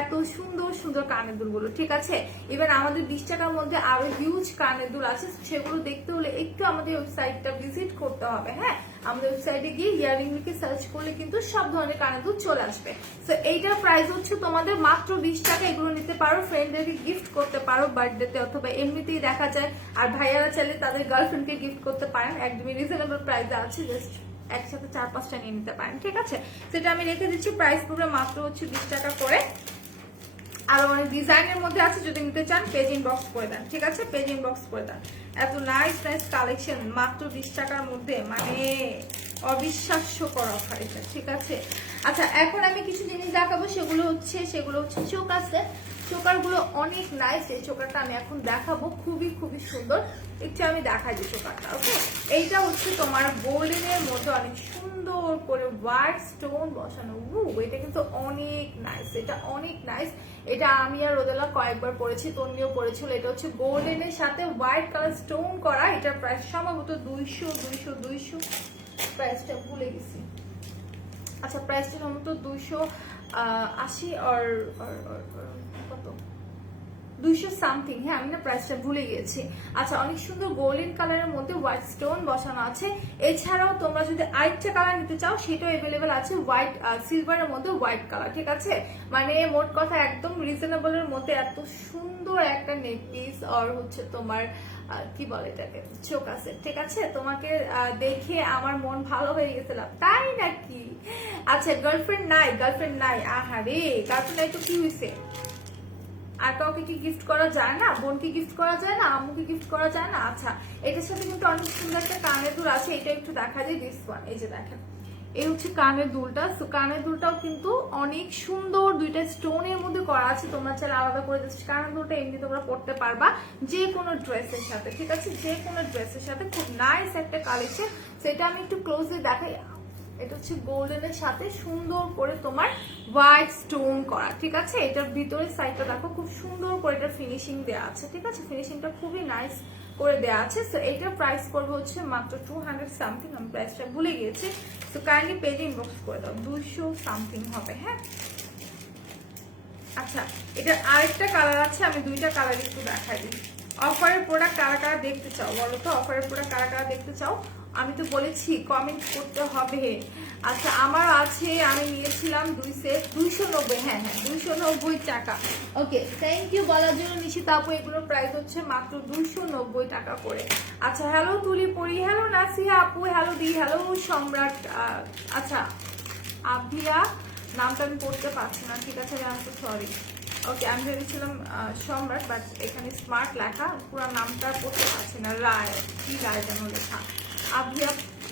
এত সুন্দর সুন্দর কানের দুলগুলো, ঠিক আছে? এবার আমাদের 20 টাকার মধ্যে আরো হিউজ কানের দুল আছে। সেগুলো দেখতে হলে একটু আমাদের ওয়েবসাইটটা ভিজিট করতে হবে। হ্যাঁ, আমাদের ওয়েবসাইটে গিয়ে ইয়ারিং লিখে সার্চ করলে কিন্তু সব ধরনের কানের দুল চলে আসবে। তো এইটার প্রাইস হচ্ছে তোমাদের মাত্র 20 টাকা। এগুলো নিতে পারো, ফ্রেন্ডদেরকে গিফট করতে পারো বার্থডেতে, অথবা এমনিতেই দেখা যায়। আর ভাইয়ারা চাইলে তাদের গার্লফ্রেন্ডকে গিফট করতে পারেন। একদমই রিজনেবল প্রাইসে আছে, জাস্ট একসাথে 4-5টা নিয়ে নিতে পারেন, ঠিক আছে। সেটা আমি রেখে দিচ্ছি, প্রাইস পুরো মাত্র হচ্ছে 20 টাকা করে। আর অনেক ডিজাইনের মধ্যে আছে, যদি নিতে চান পেজ ইনবক্স করে দেন, ঠিক আছে, পেজ ইনবক্স করে দেন। এত নাইস নাইস কালেকশন মাত্র 20 টাকার মধ্যে, মানে অবিশ্বাস্যকর অফার এটা, ঠিক আছে। আচ্ছা এখন আমি কিছু জিনিস দেখাবো, সেগুলো হচ্ছে চোকার। চোকারগুলো অনেক নাইস, এই চোকারটা আমি এখন দেখাবো, খুবই খুবই সুন্দর। একটু আমি দেখাই দিই চোকারটা, ওকে। এইটা হচ্ছে তোমার গোল্ডেনের মধ্যে অনেক সুন্দর করে হোয়াইট স্টোন বসানো, এটা কিন্তু অনেক নাইস, এটা অনেক নাইস। এটা আমি আর রোদেলা কয়েকবার পরেছি, তন্নিও পরেছিল। এটা হচ্ছে গোল্ডেনের সাথে হোয়াইট কালার স্টোন করা। এটার প্রাইস সম্ভবত 200 প্রাইসটা ভুলে গেছি। আচ্ছা প্রাইসটা সম্ভবত 280 আর কত 200 সামথিং, হ্যাঁ আমি না প্রাইসটা ভুলে গিয়েছি। আচ্ছা অনেক সুন্দর গোল্ডেন কালারের মধ্যে হোয়াইট স্টোন বসানো আছে। এছাড়াও তোমরা যদি আরেকটা কালার নিতে চাও সেটাও অ্যাভেলেবেল আছে, হোয়াইট সিলভারের মধ্যে হোয়াইট কালার, ঠিক আছে। মানে মোট কথা একদম রিজনেবলের মধ্যে এত সুন্দর একটা নেক পিস আর হচ্ছে তোমার কি বলে এটাকে চোখ আছে, ঠিক আছে। তোমাকে দেখে আমার মন ভালো হয়ে গেছিলাম, তাই নাকি? আচ্ছা গার্লফ্রেন্ড নাই, আহারে গার্লফ্রেন্ড নাই তো কি হয়েছে? আর কাউকে কি গিফট করা যায় না? বোনকে গিফট করা যায় না? আম্মুকে গিফট করা যায় না? আচ্ছা এটার সাথে কিন্তু অনেক সুন্দর একটা কানের দুল আছে, এটা একটু দেখা যায়, দিস ওয়ান, এই যে দেখেন, এই হচ্ছে কানের দুলটা। সো কানের দুলটাও কিন্তু অনেক সুন্দর, দুইটা স্টোনের মধ্যে করা আছে। তোমরা চাইলে আলাদা করে দিচ্ছি, কানের দুলটা এমনি তোমরা পড়তে পারবা যে কোনো ড্রেসের সাথে, ঠিক আছে, যে কোনো ড্রেসের সাথে। খুব নাইস একটা কালেকশন, সেটা আমি একটু ক্লোজে দেখাই। এটা হচ্ছে গোল্ডেনের সাথে সুন্দর করে তোমার হোয়াইট স্টোন করা, ঠিক আছে। এটার ভিতরের সাইডটা দেখো খুব সুন্দর করে এটা ফিনিশিং দেওয়া আছে, ঠিক আছে, ফিনিশিংটা খুবই নাইস করে দেওয়া আছে। সো এটার প্রাইস পড়বে হচ্ছে মাত্র 200 সামথিং, আমি প্রাইসটা ভুলে গিয়েছি। তো কাইন্ডলি পেজে ইনবক্স করে দাও, 200 সামথিং হবে, হ্যাঁ। আচ্ছা এটার আরেকটা কালার আছে, আমি দুইটা কালার একটু দেখাই দিই। অফারের প্রোডাক্ট কারা কারা দেখতে চাও বলো তো? অফারের প্রোডাক্ট কারা কারা দেখতে চাও? আমি তো বলেছি কমেন্ট করতে হবে। আচ্ছা আমার আছে, আমি নিয়েছিলাম 2 সেট 290, হ্যাঁ 290 টাকা। ওকে থ্যাংক ইউ বলার জন্য নিশিতা আপু। এগুলোর প্রাইস হচ্ছে মাত্র 290 টাকা করে। আচ্ছা হ্যালো তুলি পরি, হ্যালো নাসিহা আপু, হ্যালো দি, হ্যালো সম্রাট। আচ্ছা আভিয়া নামটা আমি পড়তে পারছি না, ঠিক আছে আমি তো সরি। ওকে আমি ভেবেছিলাম সম্রাট, বাট এখানে স্মার্ট লেখা, পুরো নামটা পড়তে পারছি না। রায়, কি রায় যেন লেখা, আভিয়া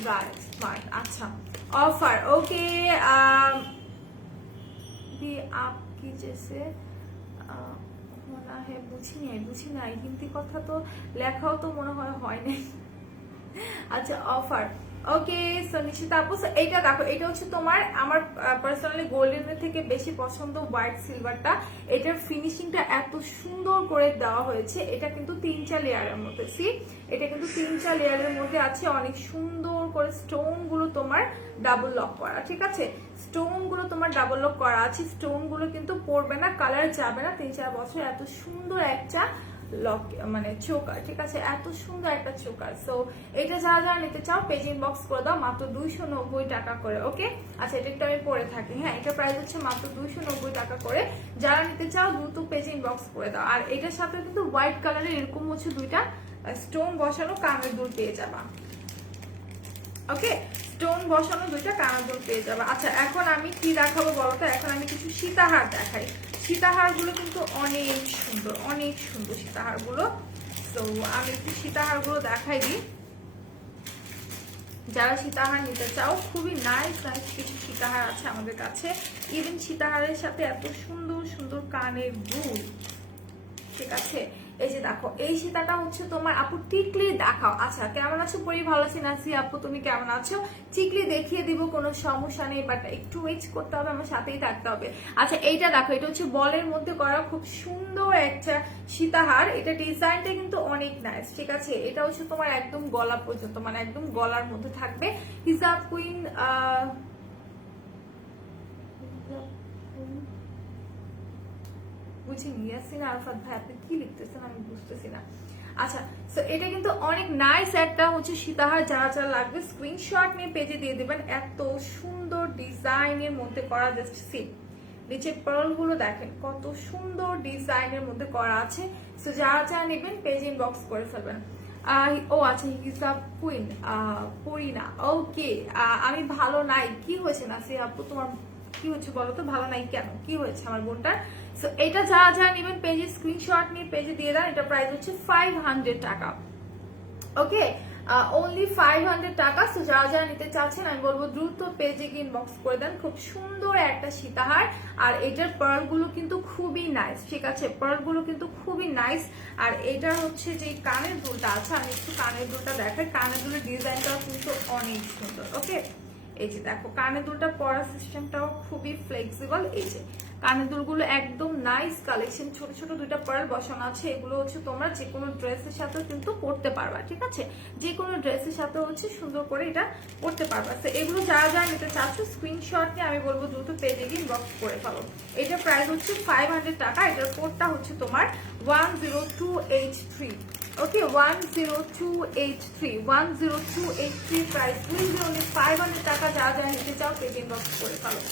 রায় স্মার্ট। আচ্ছা ऑफर ओके भी आपकी जैसे होना है, বুঝি নাই হিন্দি কথা তো লেখাও তো মনে হয় নাই। আচ্ছা অফার ওকে সো নিশিতা আপু, এইটা দেখো, এটা হচ্ছে তোমার আমার পার্সোনালি গোল্ডেনের থেকে বেশি পছন্দ হোয়াইট সিলভারটা। এটার ফিনিশিংটা এত সুন্দর করে দেওয়া হয়েছে। এটা কিন্তু 3-4 লেয়ারের মধ্যে, সি এটা কিন্তু 3-4 লেয়ারের মধ্যে আছে। অনেক সুন্দর করে স্টোন গুলো তোমার ডাবল লক করা, ঠিক আছে, স্টোন গুলো তোমার ডাবল লক করা আছে। স্টোন গুলো কিন্তু পড়বে না, কালার যাবে না 3-4 বছর। এত সুন্দর একটা লক মানে চোকার, ঠিক আছে, এত সুন্দর একটা চোকার। সো এটা যারা যারা নিতে চাও পেজ ইনবক্স করে দাও, মাত্র 290 টাকা করে, ওকে। আচ্ছা এটা একটু আমি পরে থাকি, হ্যাঁ এটা প্রাইস হচ্ছে মাত্র 290 টাকা করে। যারা নিতে চাও দ্রুত পেজ ইনবক্স করে দাও। আর এটার সাথে কিন্তু হোয়াইট কালারের এরকম হচ্ছে দুইটা স্টোন বসানো কানের দুল পেয়ে যাবা, ওকে, স্টোন বসানো দুইটা কানের দুল পেয়ে যাবা। আচ্ছা এখন আমি কি দেখাবো বলতো? এখন আমি কিছু সীতাহার দেখাই। সীতাহার গুলো কিন্তু অনেক সুন্দর সীতাহার গুলো। তো আমি একটু সীতাহার গুলো দেখাই দিই। যারা সীতাহার নিতে চাও, খুবই নাইস কিছু সীতাহার আছে আমাদের কাছে। ইভেন সীতাহারের সাথে এত সুন্দর সুন্দর কানের দুল, ঠিক আছে। এই যে দেখো, এই সীতাটা হচ্ছে তোমার আপু টিকলি দেখাও। আচ্ছা কেমন আছো পরি? ভালো আছি নাসি আপু, তুমি কেমন আছো? টিকলি দেখিয়ে দিব, কোনো সমস্যা নেই, বাট একটু ওয়েট করতে হবে, আমার সাথেই থাকতে হবে। আচ্ছা এইটা দেখো, এটা হচ্ছে বলের মধ্যে করা খুব সুন্দর একটা সীতাহার। এটা ডিজাইনটা কিন্তু অনেক নাইস, ঠিক আছে। এটা হচ্ছে তোমার একদম গলা পর্যন্ত, মানে একদম গলার মধ্যে থাকবে। হিজাব কুইন বুঝিনি, ইয়াসিন আরাফাত ভাই আপনি কি লিখতেছেন আমি বুঝতেছি না। আচ্ছা সো এটা কিন্তু অনেক নাইস একটা হচ্ছে সীতাহার। যারা যারা লাগবে স্ক্রিনশট নিয়ে পেজে দিয়ে দিবেন। এত সুন্দর ডিজাইনের মধ্যে করা, জাস্ট সি নিচের পার্ল গুলো দেখেন কত সুন্দর ডিজাইনের মধ্যে করা আছে। সো যারা যারা নেবেন পেজ ইনবক্স করে ফেলবেন। ও আচ্ছা, হিজ আ কুইন, পরিনা। ওকে, আমি ভালো নাই। কি হয়েছে নাসিয়া আপু, তোমার কি হচ্ছে বলো তো? ভালো নাই কেন, কি হয়েছে আমার বোনটার? সো এটা যারা যারা নেবেন পেজে স্ক্রিনশট নিয়ে পেজে দিয়ে দেন। এটা প্রাইস হচ্ছে 500 টাকা। ওকে, অনলি 500 টাকা। সো যারা যারা নিতে চাচ্ছেন আমি বলবো দ্রুত পেজে গিয়ে ইনবক্স করে দেন। খুব সুন্দর একটা সীতাহার, আর এটার পার্ল গুলো কিন্তু খুবই নাইস, ঠিক আছে? পার্ল গুলো কিন্তু খুবই নাইস। আর এটার হচ্ছে যে কানের দুলটা আছে, আমি একটু কানের দুলটা দেখাই। কানের দুলের ডিজাইনটাও কিন্তু অনেক সুন্দর। ওকে, এই যে দেখো কানের দুলটা পরা সিস্টেমটাও খুবই ফ্লেক্সিবল। এই যে কানের দুলগুলো একদম নাইস কালেকশন, ছোট ছোট দুইটা পার্ল বসানো আছে। এগুলো হচ্ছে তোমরা যে কোনো ড্রেসের সাথেও কিন্তু পরতে পারবা, ঠিক আছে? যে কোনো ড্রেসের সাথে হচ্ছে সুন্দর করে এটা পরতে পারবা। তো এগুলো যারা যারা নিতে চাচ্ছ স্ক্রিনশট নিয়ে আমি বলবো দ্রুত পেজে গিয়ে ইনবক্স করে ফেলো। এটা প্রাইস হচ্ছে 500 টাকা। এটার কোডটা হচ্ছে তোমার 10283। ওকে, 10283, 10283 প্রাইস। উইল বি 500 টাকা। যারা যারা নিতে চাও পেজে ইনবক্স করে ফেলো।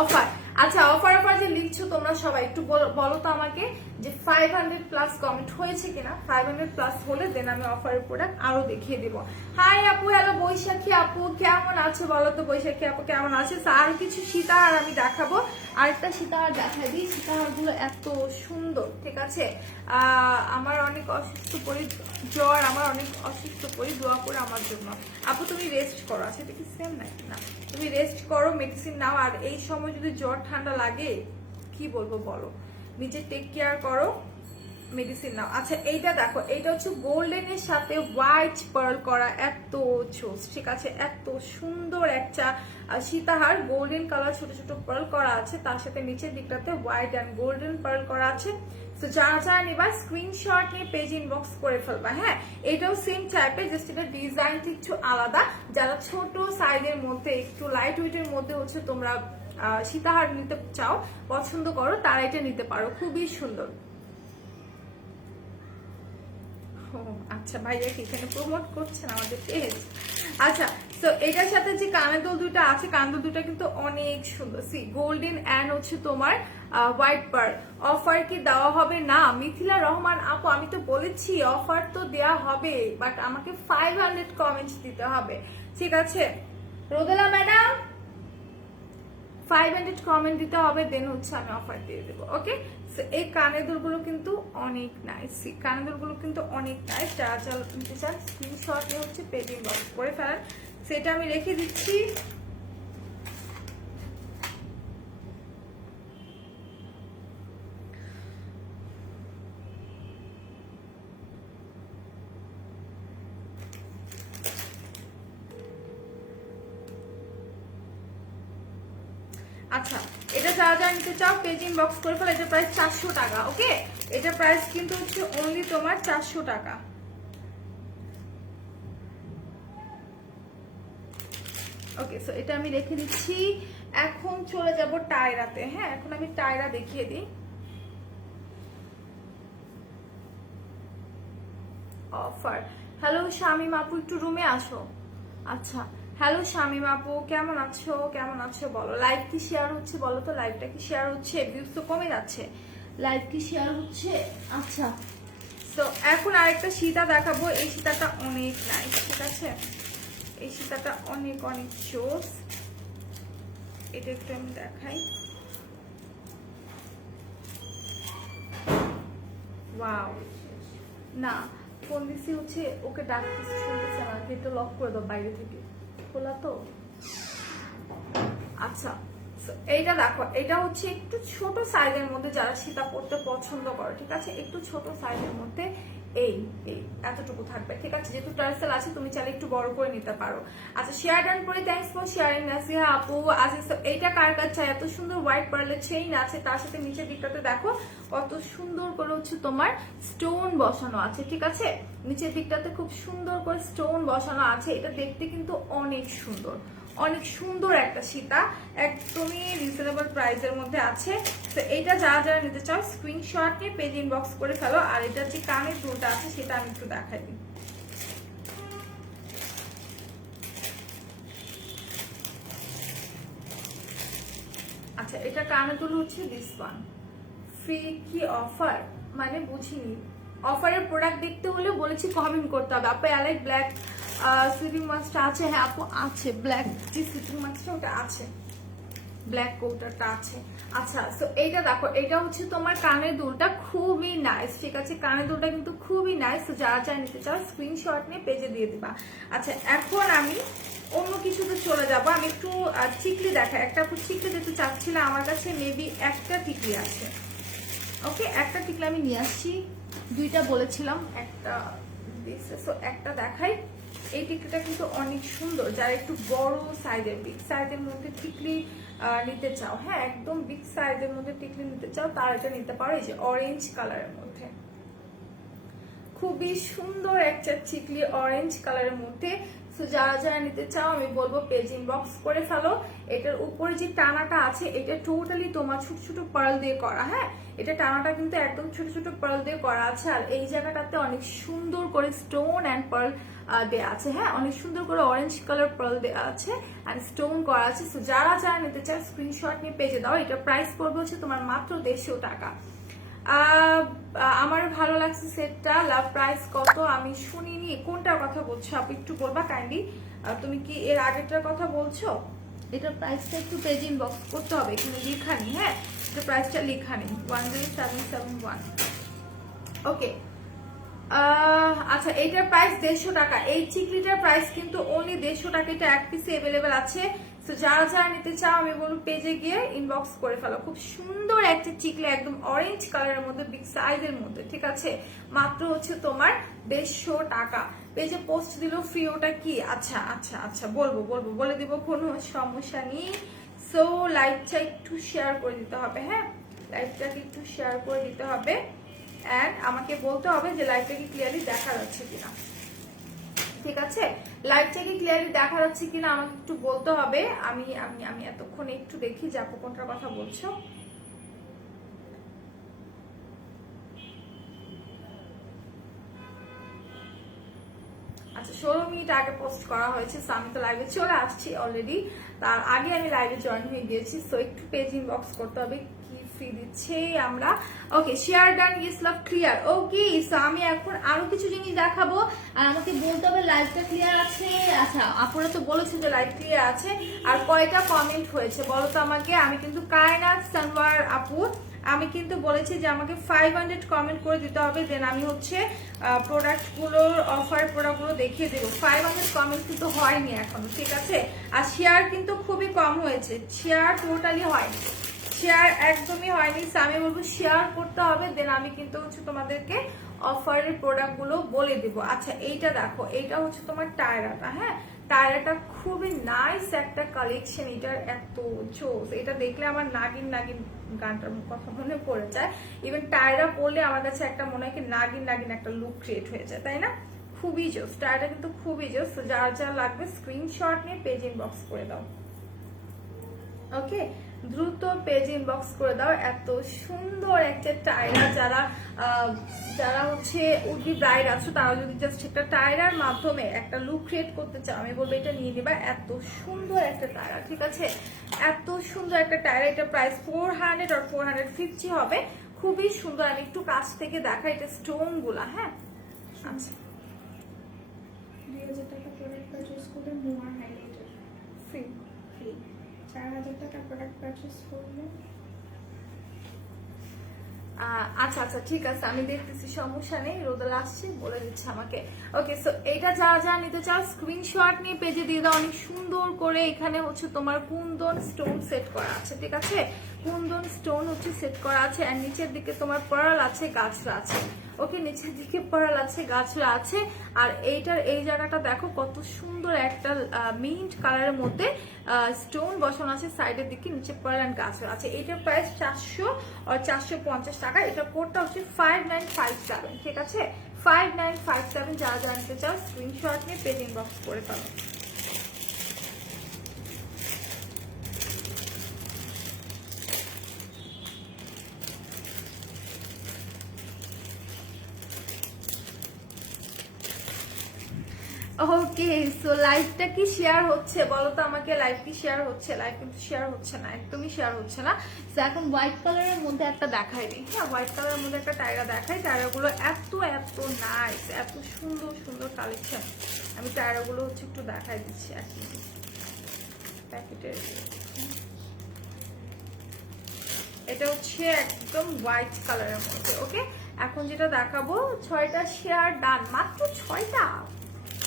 অফার, আচ্ছা অফার যে লিখছো তোমরা সবাই একটু বলো তো আমাকে যে 500 প্লাস কমেন্ট হয়েছে কিনা। 500 প্লাস হলে দেন আমি অফারের প্রোডাক্ট আরো দেখিয়ে দিব। হাই আপু, হ্যালো বৈশাখী আপু, কেমন আছো বলো তো? বৈশাখী আপু কেমন আছে? আর কিছু সীতাহার আমি দেখাবো। আরেকটা সীতাহার দেখাই দিই। সীতাহার গুলো এত সুন্দর, ঠিক আছে? আমার অনেক অসুস্থ পরি, জ্বর, আমার অনেক অসুস্থ পরি, দোয়া করে আমার জন্য। আপু তুমি রেস্ট করো। আচ্ছা এটা কি সেম নাকি? না, তুমি রেস্ট করো, মেডিসিন নাও। আর এই সময় যদি জ্বর ঠান্ডা লাগে কি বলবো বলো, নিজে টেক কেয়ার করো, মেডিসিন নাও। আচ্ছা এইটা দেখো, এইটা হচ্ছে গোল্ডেন এর সাথে হোয়াইট পার্ল করা, এত চোস, ঠিক আছে? এত সুন্দর একটা সীতাহার, গোল্ডেন কালার ছোট ছোট পার্ল করা আছে, তার সাথে নিচের দিকটাতে হোয়াইট অ্যান্ড গোল্ডেন পার্ল করা আছে। তো যারা যারা নিবা স্ক্রিনশট নিয়ে পেজ ইনবক্স করে ফেলবা। হ্যাঁ, এটাও সেম টাইপের, জাস্ট এটা ডিজাইনটা একটু আলাদা। যারা ছোট সাইজের মধ্যে একটু লাইট ওয়েটের মধ্যে হচ্ছে তোমরা সীতাহার নিতে চাও, পছন্দ করো, তারা এটা নিতে পারো। খুবই সুন্দর। আচ্ছা ভাইয়া কি এখানে প্রমোট করছেন আমাদের পেজ? আচ্ছা, তো এটার সাথে যে কানের দুল দুটো আছে, কানের দুল দুটো কিন্তু অনেক সুন্দর। সি গোল্ডেন অ্যান্ড হচ্ছে তোমার হোয়াইট পার্ল। অফার কি দেওয়া হবে? না মিথিলা রহমান আপু, আমি তো বলেছি অফার তো দেওয়া হবে, বাট আমাকে 500 কমেন্টস দিতে হবে, ঠিক আছে? রোদেলা ম্যাডাম 500 কমেন্ট দিতে হবে, দেন হচ্ছে আমি অফার দিয়ে দেবো। ওকে, এই কানের দুলগুলো কিন্তু অনেক নাইস, কানের দুলগুলো কিন্তু অনেক নাইস। যারা যারা নিতে চান স্ক্রিনশট নিয়ে হচ্ছে পেজ ইনবক্স করে ফেলেন। সেটা আমি রেখে দিচ্ছি। আচ্ছা, এটা যারা যারা নিতে চাও পেজ ইনবক্স করে ফেলো। এটা প্রাইস 400 টাকা। ওকে, এটা প্রাইস কিন্তু হচ্ছে অনলি তোমার 400 টাকা। ওকে, সো এটা আমি রেখে দিচ্ছি। এখন চলে যাব টায়রাতে। হ্যাঁ, এখন আমি টায়রা দেখিয়ে দিই। অফার, হ্যালো শামিম আপু একটু রুমে আসো। আচ্ছা, হ্যালো শামিম আপু কেমন আছো? কেমন আছো বলো। লাইভ কি শেয়ার হচ্ছে বলো তো? লাইভটা কি শেয়ার হচ্ছে? ভিউজ তো কমে যাচ্ছে। লাইভ কি শেয়ার হচ্ছে? আচ্ছা, তো এখন আরেকটা সীতা দেখাবো। এই সীতাটা অনেক নাইস, ঠিক আছে? এই সীতাটা অনেক অনেক জোস। এটা একটু আমি দেখাই। ওয়াও, না ফোন দিছি হচ্ছে ওকে ডাকতেছে, শুনতেছে না, গেটটা লক করে দাও বাইরে থেকে, খোলা তো। আচ্ছা, এইটা দেখো, এটা হচ্ছে একটু ছোট সাইজের মধ্যে, যারা সীতা পড়তে পছন্দ করে, ঠিক আছে? একটু ছোট সাইজের মধ্যে এই এই এতটুকু থাকবে, ঠিক আছে? যেহেতু টার্সেল আছে তুমি চাইলে একটু বড় করে নিতে পারো। আচ্ছা, শেয়ার ডান করে থ্যাঙ্কস ফর শেয়ারিং নাসিহা আপু। আচ্ছা, এইটা কার কাছে? এত সুন্দর হোয়াইট পার্লের চেইন আছে, তার সাথে নিচের দিকটাতে দেখো কত সুন্দর করে হচ্ছে তোমার স্টোন বসানো আছে, ঠিক আছে? নিচের দিকটাতে খুব সুন্দর করে স্টোন বসানো আছে। এটা দেখতে কিন্তু অনেক সুন্দর, অনেক সুন্দর একটা সীতা, একদমই রিজনেবল প্রাইসের মধ্যে আছে। তো এইটা যারা যারা নিতে চাও স্ক্রিনশট নিয়ে পেজ ইনবক্স করে ফেলো। আর এটা যে কানের দুলটা আছে সেটা আমি একটু দেখাই দিই। আচ্ছা, এটা কানের দুল হচ্ছে দিস ওয়ান। ফ্রি কি অফার মানে বুঝিনি, অফারের প্রোডাক্ট দেখতে হলে বলেছি কমেন্ট করতে হবে। আপু অ্যালাইট ব্ল্যাক স্লিপিং মাস্কটা আছে? হ্যাঁ আপু আছে, ব্ল্যাক যে স্লিপিং মাস্কটা ওটা আছে, ব্ল্যাক কোটারটা আছে। আচ্ছা তো এইটা দেখো, এটা হচ্ছে তোমার কানের দুলটা, খুবই নাইস, ঠিক আছে? কানের দুলটা কিন্তু খুবই নাইস। তো যারা চাই নিতে চাও স্ক্রিনশট নিয়ে পেজে দিয়ে দিবা। আচ্ছা এখন আমি অন্য কিছুতে চলে যাব, আমি একটু টিকলি দেখাই। একটা টিকলি যেতে চাচ্ছিলাম, আমার কাছে মেবি একটা টিকলি আছে। ওকে একটা টিকলি আমি নিয়ে আসছি, দুইটা বলেছিলাম, একটা একটা দেখাই। এই টিকলিটা কিন্তু অনেক সুন্দর, যারা একটু বড় সাইজের, বিগ সাইজের মধ্যে টিকলি নিতে চাও, হ্যাঁ একদম বিগ সাইজের মধ্যে টিকলি নিতে চাও, তার এটা নিতে পারো। এই যে অরেঞ্জ কালারের মধ্যে খুবই সুন্দর একটা টিকলি, অরেঞ্জ কালারের মধ্যে। তো যারা যারা নিতে চাও আমি বলবো পেজ ইনবক্স করে ফেলো। এটার উপরে যে টানাটা আছে এটা টোটালি তোমার ছোট ছোট পার্ল দিয়ে করা, হ্যাঁ এটা টানাটা কিন্তু একদম ছোট ছোট পার্ল দিয়ে করা আছে। আর এই জায়গাটাতে অনেক সুন্দর করে স্টোন অ্যান্ড পার্ল দেওয়া আছে, হ্যাঁ অনেক সুন্দর করে অরেঞ্জ কালার পার্ল দেওয়া আছে অ্যান্ড স্টোন করা আছে। তো যারা যারা নিতে চাও স্ক্রিনশট নিয়ে পেজে দাও। এটা প্রাইস পড়বে হচ্ছে তোমার মাত্র 150 টাকা। আমার ভালো লাগছে সেটটা। লাভ প্রাইস কত আমি শুনিনি, কোনটার কথা বলছো আপু একটু বলবা কাইন্ডলি? তুমি কি এর আগেরটার কথা বলছো? এটার প্রাইসটা একটু পেজ ইনবক্স করতে হবে, এখানে লেখা নেই, হ্যাঁ এটা প্রাইসটা লেখা নেই, 10771। ওকে আচ্ছা এইটার প্রাইস 150 টাকা। এই চিকলিটার প্রাইস কিন্তু অনলি 150 টাকা। এটা এক পিসে অ্যাভেলেবেল আছে। তো যারা যারা নিতে চাও আমি বলবো পেজে গিয়ে ইনবক্স করে ফেলো। খুব সুন্দর একটা চিকলি, একদম অরেঞ্জ কালারের মধ্যে, বিগ সাইজের মধ্যে, ঠিক আছে? মাত্র হচ্ছে তোমার 150 টাকা। পেজে পোস্ট দিল ফ্রি, ওটা কি? আচ্ছা আচ্ছা আচ্ছা বলবো বলবো বলে দিব, কোনো সমস্যা নেই। সো লাইভটা একটু শেয়ার করে দিতে হবে, হ্যাঁ লাইভটাকে একটু শেয়ার করে দিতে হবে অ্যান্ড আমাকে বলতে হবে যে লাইভটা কি ক্লিয়ারলি দেখা যাচ্ছে কিনা, ঠিক আছে? লাইভটা কি ক্লিয়ারলি দেখা যাচ্ছে কিনা আমাকে একটু বলতে হবে। আমি আমি আমি এতক্ষণ একটু দেখি যে আপু কোনটার কথা বলছো। আচ্ছা 16 মিনিট আগে পোস্ট করা হয়েছে, সো আমি তো লাইভে চলে আসছি অলরেডি, তার আগে আমি লাইভে জয়েন হয়ে গিয়েছি। সো একটু পেজ ইনবক্স করতে হবে কি ফ্রি দিচ্ছে আমরা। ওকে শেয়ার ডান, ইয়েস লাভ ক্লিয়ার। ওকে সো আমি এখন আরো কিছু জিনিস দেখাবো আর আমাকে বলতে হবে লাইভটা ক্লিয়ার আছে। আচ্ছা আপুরা তো বলেছে যে লাইভ ক্লিয়ার আছে। আর কয়টা কমেন্ট হয়েছে বলো তো আমাকে? আমি কিন্তু কায়নাত সানওয়ার আপু, আমি কিন্তু বলেছি যে আমাকে 500 কমেন্ট করে দিতে হবে, দেন আমি হচ্ছে প্রোডাক্টগুলোর অফার প্রোডাক্টগুলো দেখিয়ে দেবো। 500 কমেন্ট কিন্তু হয়নি এখনো, ঠিক আছে? আর শেয়ার কিন্তু খুবই কম হয়েছে, শেয়ার টোটালি হয়নি, শেয়ার একদমই হয়নি। আমি বলবো শেয়ার করতে হবে, দেন আমি কিন্তু হচ্ছে তোমাদেরকে অফারের প্রোডাক্টগুলো বলে দেবো। আচ্ছা এইটা দেখো, এইটা হচ্ছে তোমার টায়রাটা, হ্যাঁ টায়রাটা খুবই নাইস একটা কালেকশন, এটার এত জোস, এটা দেখলে আমার নাগিন নাগিন গানটার কথা মনে পড়ে যায়। ইভেন টায়রা পরলে আমার কাছে একটা মনে হয় কি নাগিন নাগিন একটা লুক ক্রিয়েট হয়ে যায়, তাই না? খুবই জোস, টায়রাটা কিন্তু খুবই জোস। যার যা লাগবে স্ক্রিনশট নিয়ে পেজ ইনবক্স করে দাও। ওকে দ্রুত পেজ ইনবক্স করে দাও। এত সুন্দর একটা টায়রা, যারা যারা হচ্ছে উডবি ব্রাইড আছো তারা যদি জাস্ট একটা টায়রার মাধ্যমে একটা লুক ক্রিয়েট করতে চাও আমি বলবো এটা নিয়ে নেবা। এত সুন্দর একটা টায়রা, ঠিক আছে? এত সুন্দর একটা টায়রা। এটা প্রাইস 400 আর 450 হবে। খুবই সুন্দর। আমি একটু কাছ থেকে দেখা, এটা স্টোন গুলা, হ্যাঁ আচ্ছা 2000 টাকা প্রোডাক্ট পারচেজ করলে নোয়া হাইলাইটার ফ্রি, 4000 টাকা প্রোডাক্ট পারচেজ করলে। আচ্ছা আচ্ছা ঠিক আছে আমি দেখতেছি, সমস্যা নেই, রোদেল আসছে বলে দিচ্ছে আমাকে। ওকে সো এটা যারা যারা নিতে চাও স্ক্রিনশট নিয়ে পেজে দিয়ে দাও। অনেক সুন্দর করে এখানে হচ্ছে তোমার কুন্দন স্টোন সেট করা আছে, ঠিক আছে? কুন্দন স্টোন হচ্ছে সেট করা আছে আর নিচের দিকে তোমার পার্ল আছে, গাছরা আছে। ওকে নিচের দিকে পার্ল আছে, গাছরা আছে। আর এইটার এই জায়গাটা দেখো কত সুন্দর একটা মিন্ট কালারের মধ্যে স্টোন বসানো আছে সাইডের দিকে, নিচে পার্ল এন্ড গাছরা আছে। এটার প্রাইস 400 আর 450 টাকা। এটা কোডটা হচ্ছে 5957, ঠিক আছে? 5957। যারা জানতে চাও স্ক্রিনশট নিয়ে পেজ ইনবক্স করে ফেলো। ওকে, সো লাইভটা কি শেয়ার হচ্ছে বলো তো আমাকে, লাইভ কি শেয়ার হচ্ছে? লাইভ কিন্তু শেয়ার হচ্ছে না, একদমই শেয়ার হচ্ছে না। সো এখন হোয়াইট কালারের মধ্যে একটা দেখাই দিই। হ্যাঁ, হোয়াইট কালারের মধ্যে একটা টায়রা দেখাই। টায়রাগুলো এত এত নাইস, এত সুন্দর সুন্দর কালেকশন। আমি টায়রাগুলো হচ্ছে একটু দেখাই দিচ্ছি আর কি প্যাকেটের। এটা হচ্ছে একদম হোয়াইট কালারের মধ্যে। ওকে, এখন যেটা দেখাবো 6টা শেয়ার ডান, মাত্র 6টা।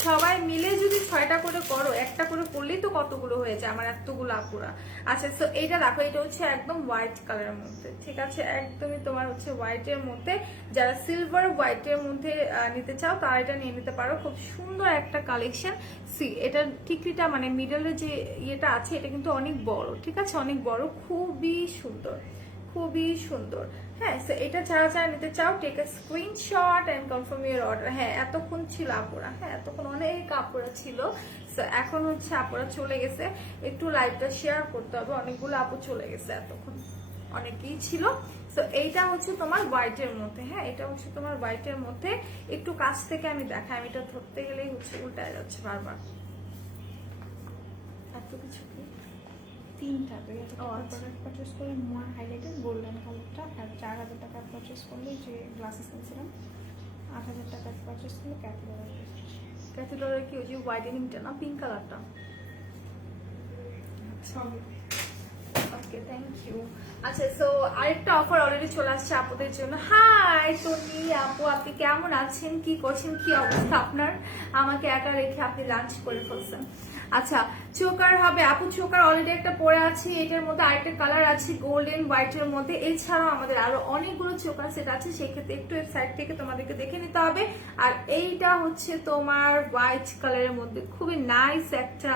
সবাই মিলে যদি 6টা করে করো, একটা করে করলেই তো কতগুলো হয়ে যায় আমার এতগুলো আপুরা। আচ্ছা, তো এইটা দেখো, এটা হচ্ছে একদম হোয়াইট কালারের মধ্যে, ঠিক আছে, একদমই তোমার হচ্ছে হোয়াইটের মধ্যে। যারা সিলভার হোয়াইটের মধ্যে নিতে চাও তারা এটা নিয়ে নিতে পারো। খুব সুন্দর একটা কালেকশন। সি, এটা টিকরিটা মানে মিডলের যে ইয়েটা আছে এটা কিন্তু অনেক বড়, ঠিক আছে, অনেক বড়, খুবই সুন্দর, খুবই সুন্দর। হ্যাঁ, সো এটা যারা যারা নিতে চাও take a screenshot and confirm your order. হ্যাঁ, এতক্ষণ ছিল আপুরা, হ্যাঁ এতক্ষণ অনেক আপুরা ছিল। সো এখন হচ্ছে আপুরা চলে গেছে, একটু লাইভটা শেয়ার করতে হবে। অনেকগুলো আপু চলে গেছে, এতক্ষণ অনেকেই ছিল। সো এইটা হচ্ছে তোমার হোয়াইটের মধ্যে। হ্যাঁ, এটা হচ্ছে তোমার হোয়াইটের মধ্যে। একটু কাছ থেকে আমি দেখাই, আমি এটা ধরতে গেলেই হচ্ছে উল্টায় যাচ্ছে বারবার। এত কিছু কি 3টা প্রোডাক্ট পারচেস করলে মোর হাইলাইটেড গোল্ডেন কালারটা, আর 4000 টাকা পারচেস করলে যে গ্লাসেস কিনছিলাম, 8000 টাকা পারচেস করলে ক্যাটালগ। ক্যাথিড্রালের কি ওই যে হোয়াইটেনিংটা না, পিঙ্ক কালারটা? ওকে, থ্যাংক ইউ। আচ্ছা, সো আরেকটা অফার অলরেডি চলে আসছে আপুদের জন্য। হাই টনি আপু, আপনি কেমন আছেন, কি করছেন, কি অবস্থা আপনার? আমাকে একা রেখে আপনি লাঞ্চ করে ফেলছেন। আচ্ছা, চোকার হবে আপু, চোকার অলরেডি একটা পরে আছে। এটার মধ্যে আরেকটা কালার আছে গোল্ডেন হোয়াইটের মধ্যে। এছাড়াও আমাদের আরো অনেকগুলো চোকার সেট আছে, সেক্ষেত্রে একটু সাইড থেকে তোমাদেরকে দেখে নিতে হবে। আর এইটা হচ্ছে তোমার হোয়াইট কালারের মধ্যে খুবই নাইস একটা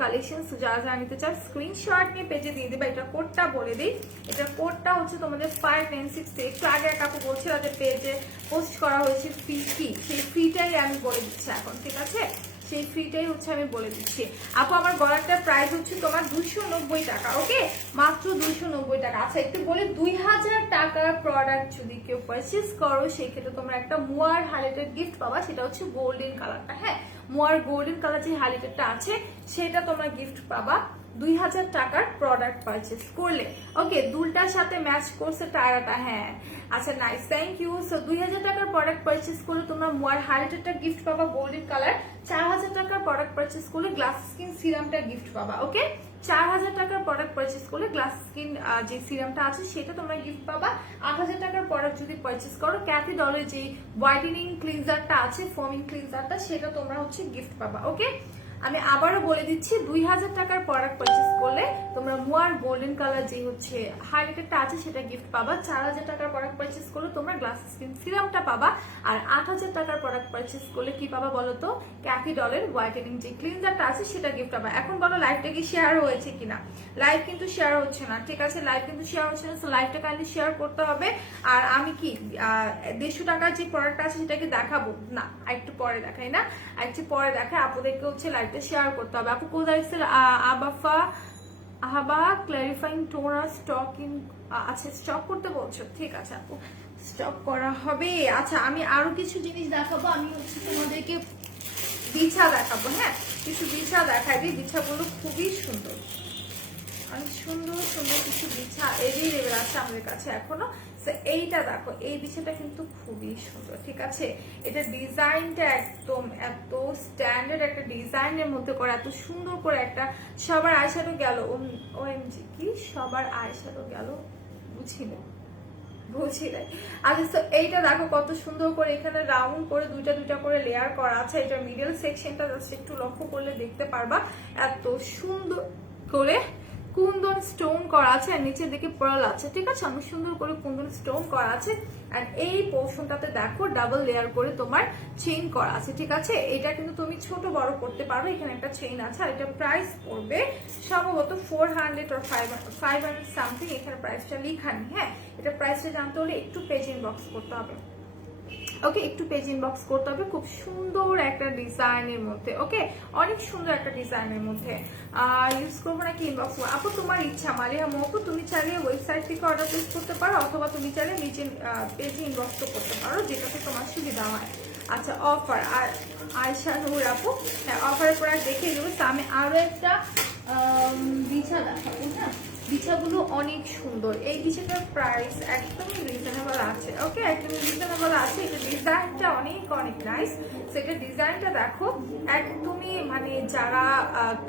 কালেকশন। যারা যারা নিতে চাও স্ক্রিনশট নিয়ে পেজে দিয়ে দেবে। এটা কোডটা বলে দিই, এটা কোডটা হচ্ছে তোমাদের 596। একটু আগে এক আপু বলছিল যে পেজে পোস্ট করা হয়েছে ফ্রি কি, সেই ফ্রিটাই আমি বলে দিচ্ছি এখন, ঠিক আছে, সেই ফ্রিটাই হচ্ছে আমি বলে দিচ্ছি। আপু আমার গলাটার প্রাইস হচ্ছে তোমার 290 টাকা। ওকে, মাত্র 290 টাকা। আচ্ছা, একটু বলে 2000 টাকার প্রোডাক্ট যদি কেউ পারচেস করো সেই ক্ষেত্রে তোমরা একটা মুয়ার হাইলাইটেড গিফট পাবা, সেটা হচ্ছে গোল্ডেন কালারটা। হ্যাঁ, মুয়ার গোল্ডেন কালার যে হাইলাইটেডটা আছে সেটা তোমরা গিফট পাবা 2000 টাকার প্রোডাক্ট পারচেস করলে। ওকে, দুলটার সাথে ম্যাচ করছে টায়ারাটা। হ্যাঁ, আচ্ছা, নাইস, থ্যাংক ইউ। সো 2000 টাকার প্রোডাক্ট পারচেস করলে তোমরা মুয়ার হাইলাইটারটা গিফট পাবা গোল্ডেন কালার। 4000 টাকার প্রোডাক্ট পারচেস করলে গ্লাস স্কিন সিরামটা গিফট পাবা। ওকে, 4000 টাকার প্রোডাক্ট পারচেস করলে গ্লাস স্কিন যে সিরামটা আছে সেটা তোমরা গিফট পাবা। 8000 টাকার প্রোডাক্ট যদি পারচেস করো ক্যাথি ডলের যে হোয়াইটেনিং ক্লিনজারটা আছে, ফোমিং ক্লিনজারটা, সেটা তোমরা হচ্ছে গিফট পাবা। ওকে, আমি আবারও বলে দিচ্ছি 2000 টাকার প্রোডাক্ট পারচেস করলে তোমরা মুয়ার গোল্ডেন কালার যে হচ্ছে হাইলাইটারটা আছে সেটা গিফট পাবা। 4000 টাকার প্রোডাক্ট পারচেস করলে তোমরা গ্লাস স্কিন সিরামটা পাবা। আর 8000 টাকার প্রোডাক্ট পারচেস করলে কি পাবা বলো তো, ক্যাথি ডলের হোয়াইটেনিং যে ক্লিনজারটা আছে সেটা গিফট পাবা। এখন বলো লাইভটা কি শেয়ার হয়েছে কিনা? লাইভ কিন্তু শেয়ার হচ্ছে না, ঠিক আছে, লাইভ কিন্তু শেয়ার হচ্ছে না। সো লাইভটা কাইন্ডলি শেয়ার করতে হবে। আর আমি কি 150 টাকার যে প্রোডাক্ট আছে সেটাকে দেখাবো না, একটু পরে দেখাই না, একটু পরে দেখাই। আপনাদেরকে হচ্ছে লাইভটা শেয়ার করতে হবে। আপু কোথায় আহাবা ক্লারিফাইং টোনার স্টক ইন, আচ্ছা স্টক করতে বলছো, ঠিক আছে আপু, স্টক করা হবে। আচ্ছা, আমি আরো কিছু জিনিস দেখাবো। আমি হচ্ছে তোমাদেরকে বিছা দেখাবো। হ্যাঁ, কিছু বিছা দেখাই দিই। বিছাগুলো খুবই সুন্দর, অনেক সুন্দর সুন্দর কিছু বিছা এভেলেবেল আছে আমাদের কাছে এখনো। এইটা দেখো, এই বিছাটা কিন্তু খুবই সুন্দর, ঠিক আছে, এটা ডিজাইনটা একদম এত স্ট্যান্ডার্ড একটা ডিজাইনের মধ্যে করা, এত সুন্দর করে একটা সবার আইশ্যাডো গেল, ওএমজি কি সবার আইশ্যাডো গেল, বুঝিনি। আচ্ছা, তো এইটা দেখো কত সুন্দর করে এখানে রাউন্ড করে দুইটা দুইটা করে লেয়ার করা আছে। এটা মিডল সেকশনটা জাস্ট একটু লক্ষ্য করলে দেখতে পারবা এত সুন্দর করে কুন্দন স্টোন করা আছে, আর নিচের দিকে পার্ল আছে, ঠিক আছে, অনেক সুন্দর করে কুন্দন স্টোন করা আছে। আর এই পোর্শনটাতে দেখো ডাবল লেয়ার করে তোমার চেইন করা আছে, ঠিক আছে। এটা কিন্তু তুমি ছোট বড় করতে পারো, এখানে একটা চেইন আছে। আর এটা প্রাইস পড়বে সম্ভবত 400 or 500 সামথিং, এখানে প্রাইসটা লেখা নেই। হ্যাঁ, এটা প্রাইসটা জানতে হলে একটু পেজ ইনবক্স করতে হবে। ওকে, একটু পেজ ইনবক্স করতে হবে। খুব সুন্দর একটা ডিজাইনের মধ্যে, ওকে, অনেক সুন্দর একটা ডিজাইনের মধ্যে। ইউজ করবো নাকি ইনবক্স? আপু তোমার ইচ্ছা, মালিহা মহকু, তুমি চাইলে ওয়েবসাইট থেকে অর্ডার প্লেস করতে পারো, অথবা তুমি চাইলে নিজে পেজে ইনবক্স করতে পারো, যেটাতে তোমার সুবিধা হয়। আচ্ছা অফার আর আয়শা নূর আপু, হ্যাঁ অফারের প্রোডাক্ট দেখিয়ে দেবো। তো আমি আরো একটা বিছা দেখাবো। হ্যাঁ বিছাগুলো অনেক সুন্দর, এই বিছাটার প্রাইস একদমই রিজনেবল আছে। ওকে একদমই রিজনেবল আছে। এটা ডিজাইনটা অনেক অনেক নাইস। সেটা ডিজাইনটা দেখো, একদমই মানে যারা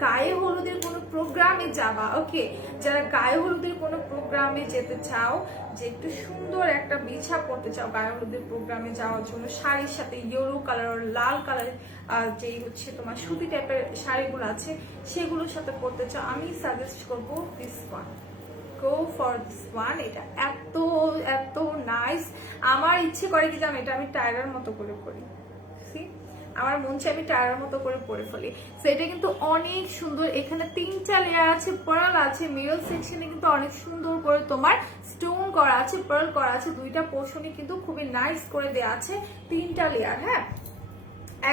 গায়ে হলুদের কোনো প্রোগ্রামে যাবা, ওকে যারা গায়ে হলুদের কোনো প্রোগ্রামে যেতে চাও, যে একটু সুন্দর একটা বিছা পড়তে চাও গায়ে হলুদের প্রোগ্রামে যাওয়ার জন্য, শাড়ির সাথে ইয়েলো কালার আর লাল কালার যেই হচ্ছে তোমার সুতি টাইপের শাড়িগুলো আছে সেগুলোর সাথে পড়তে চাও, আমি সাজেস্ট করবো this one. Go for this one. এটা এত এত নাইস, আমার ইচ্ছে করে কি জানো, এটা আমি টায়ারের মতো করে পরি। সি আমার মন চাই আমি টায়ারের মতো করে পরে ফেলি। সেটা কিন্তু অনেক সুন্দর। এখানে 3টা লেয়ার আছে, পার্ল আছে, মিরর সেকশনে কিন্তু অনেক সুন্দর করে তোমার স্টোন করা আছে, পার্ল করা আছে, 2টা পোর্শনই কিন্তু খুবই নাইস করে দেওয়া আছে। 3টা লেয়ার, হ্যাঁ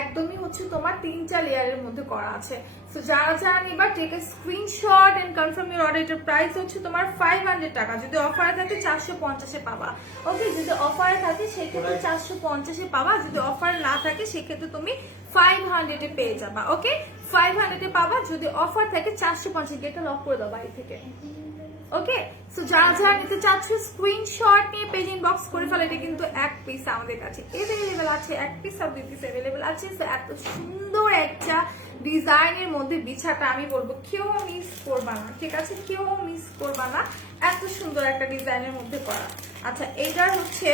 একদমই হচ্ছে তোমার 3টা লেয়ারের মধ্যে করা আছে। সো যারা যারা নিবা take a screenshot and confirm your order. এটার প্রাইস হচ্ছে তোমার 500 টাকা, যদি অফারে থাকে 450-এ পাবা। ওকে যদি অফারে থাকে সেক্ষেত্রে 450-এ পাবা, যদি অফার না থাকে সেক্ষেত্রে তুমি 500-এ পেয়ে যাবা। ওকে 500-এ পাবা, যদি অফার থাকে 450। এটা লক করে দাও বাড়ি থেকে। ওকে সো যারা যারা নিতে চাচ্ছ স্ক্রিনশট নিয়ে পেজ ইনবক্স করে ফেলো। এটা কিন্তু এক পিস আমাদের কাছে অ্যাভেলেবেল আছে, এক পিস আর 2 পিস অ্যাভেলেবেল আছে। তো এত সুন্দর একটা ডিজাইনের মধ্যে বিছাটা আমি বলবো কেউ মিস করবা না, ঠিক আছে কেউ মিস করবা না, এত সুন্দর একটা ডিজাইনের মধ্যে করা। আচ্ছা এটার হচ্ছে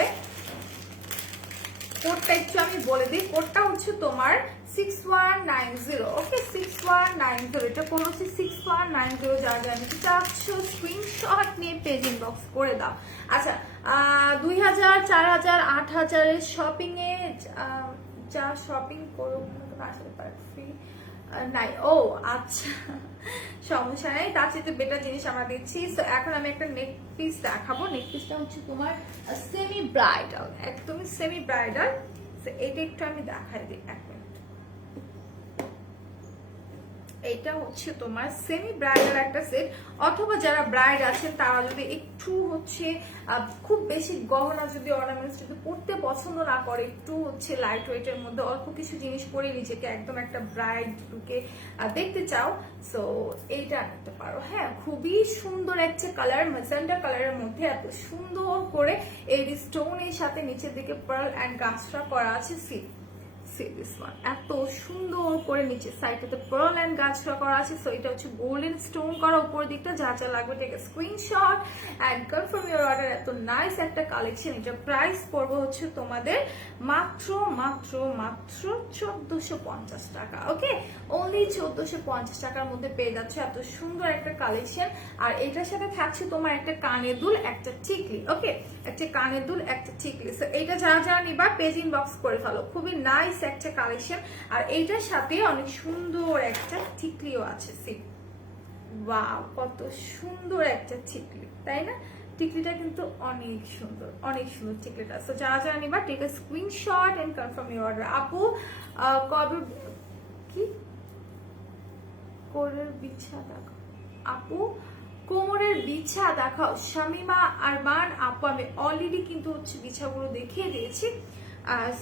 কোডটা একটু আমি বলে দিই। কোডটা হচ্ছে তোমার 6190। ওকে 6190, এটা কোড হচ্ছে 6190। যারা যারা নিতে চাচ্ছ স্ক্রিনশট নিয়ে পেজ ইনবক্স করে দাও। আচ্ছা 2000, 4000, 8000 এর শপিং এ যা শপিং করো আসলে ফ্রি নাই। ও আচ্ছা সমস্যা নেই, তার সাথে বেটার জিনিস আমরা দিচ্ছি। সো এখন আমি একটা নেক পিস দেখাবো। নেক পিসটা হচ্ছে তোমার সেমি ব্রাইডাল, একদমই সেমি ব্রাইডাল। এটা একটু আমি দেখাই দিই, এক মিনিট। এটা হচ্ছে তোমার সেমি ব্রাইডাল একটা সেট, অথবা যারা ব্রাইড আছেন তারা যদি একটু হচ্ছে খুব বেশি গহনা যদি অর্নামেন্টস যদি পড়তে পছন্দ না করে, একটু হচ্ছে লাইট ওয়েটের মধ্যে অল্প কিছু জিনিস পরে নিজেকে একদম একটা ব্রাইড লুকে দেখতে চাও, সো এইটা আনতে পারো। হ্যাঁ খুবই সুন্দর একটা কালার, ম্যাজেন্ডা কালারের মধ্যে এত সুন্দর করে এই স্টোনের সাথে নিচের দিকে পার্ল এন্ড গাছরা করা আছে। দিস ওয়ান এত সুন্দর করে নিচে সাইডটাতে পার্ল এন্ড গাছরা করা আছে। সো এটা হচ্ছে গোল্ডেন স্টোন করা উপর দিকটা। যা যা লাগবে take screenshot and confirm your order. এত নাইস একটা কালেকশন। এটা প্রাইস পড়বে হচ্ছে তোমাদের মাত্র মাত্র মাত্র 1450 টাকা। ওকে অনলি 1450 টাকার মধ্যে পেয়ে যাচ্ছে এত সুন্দর একটা কালেকশন। আর এটার সাথে থাকছে তোমার একটা কানের দুল, একটা টিকলি। ওকে একটা কানের দুল, একটা টিকলি। সো এটা যারা যারা নিবা পেজ ইনবক্স করে ফেলো। খুবই নাইস একটা কালেকশন। আর এইটার সাথে অনেক সুন্দর একটা টিকলিও আছে। সি ওয়াও কত সুন্দর একটা টিকলি, তাই না? টিকলিটা কিন্তু অনেক সুন্দর, অনেক সুন্দর টিকলিটা। সো যারা যারা নিবা take a screenshot and confirm your order. আপু কবে কি কোমরের বিছা দেখাও, আপু কোমরের বিছা দেখাও। শামিমা আরমান আপু আমি অলরেডি কিন্তু হচ্ছে বিছাগুলো দেখিয়ে দিয়েছি।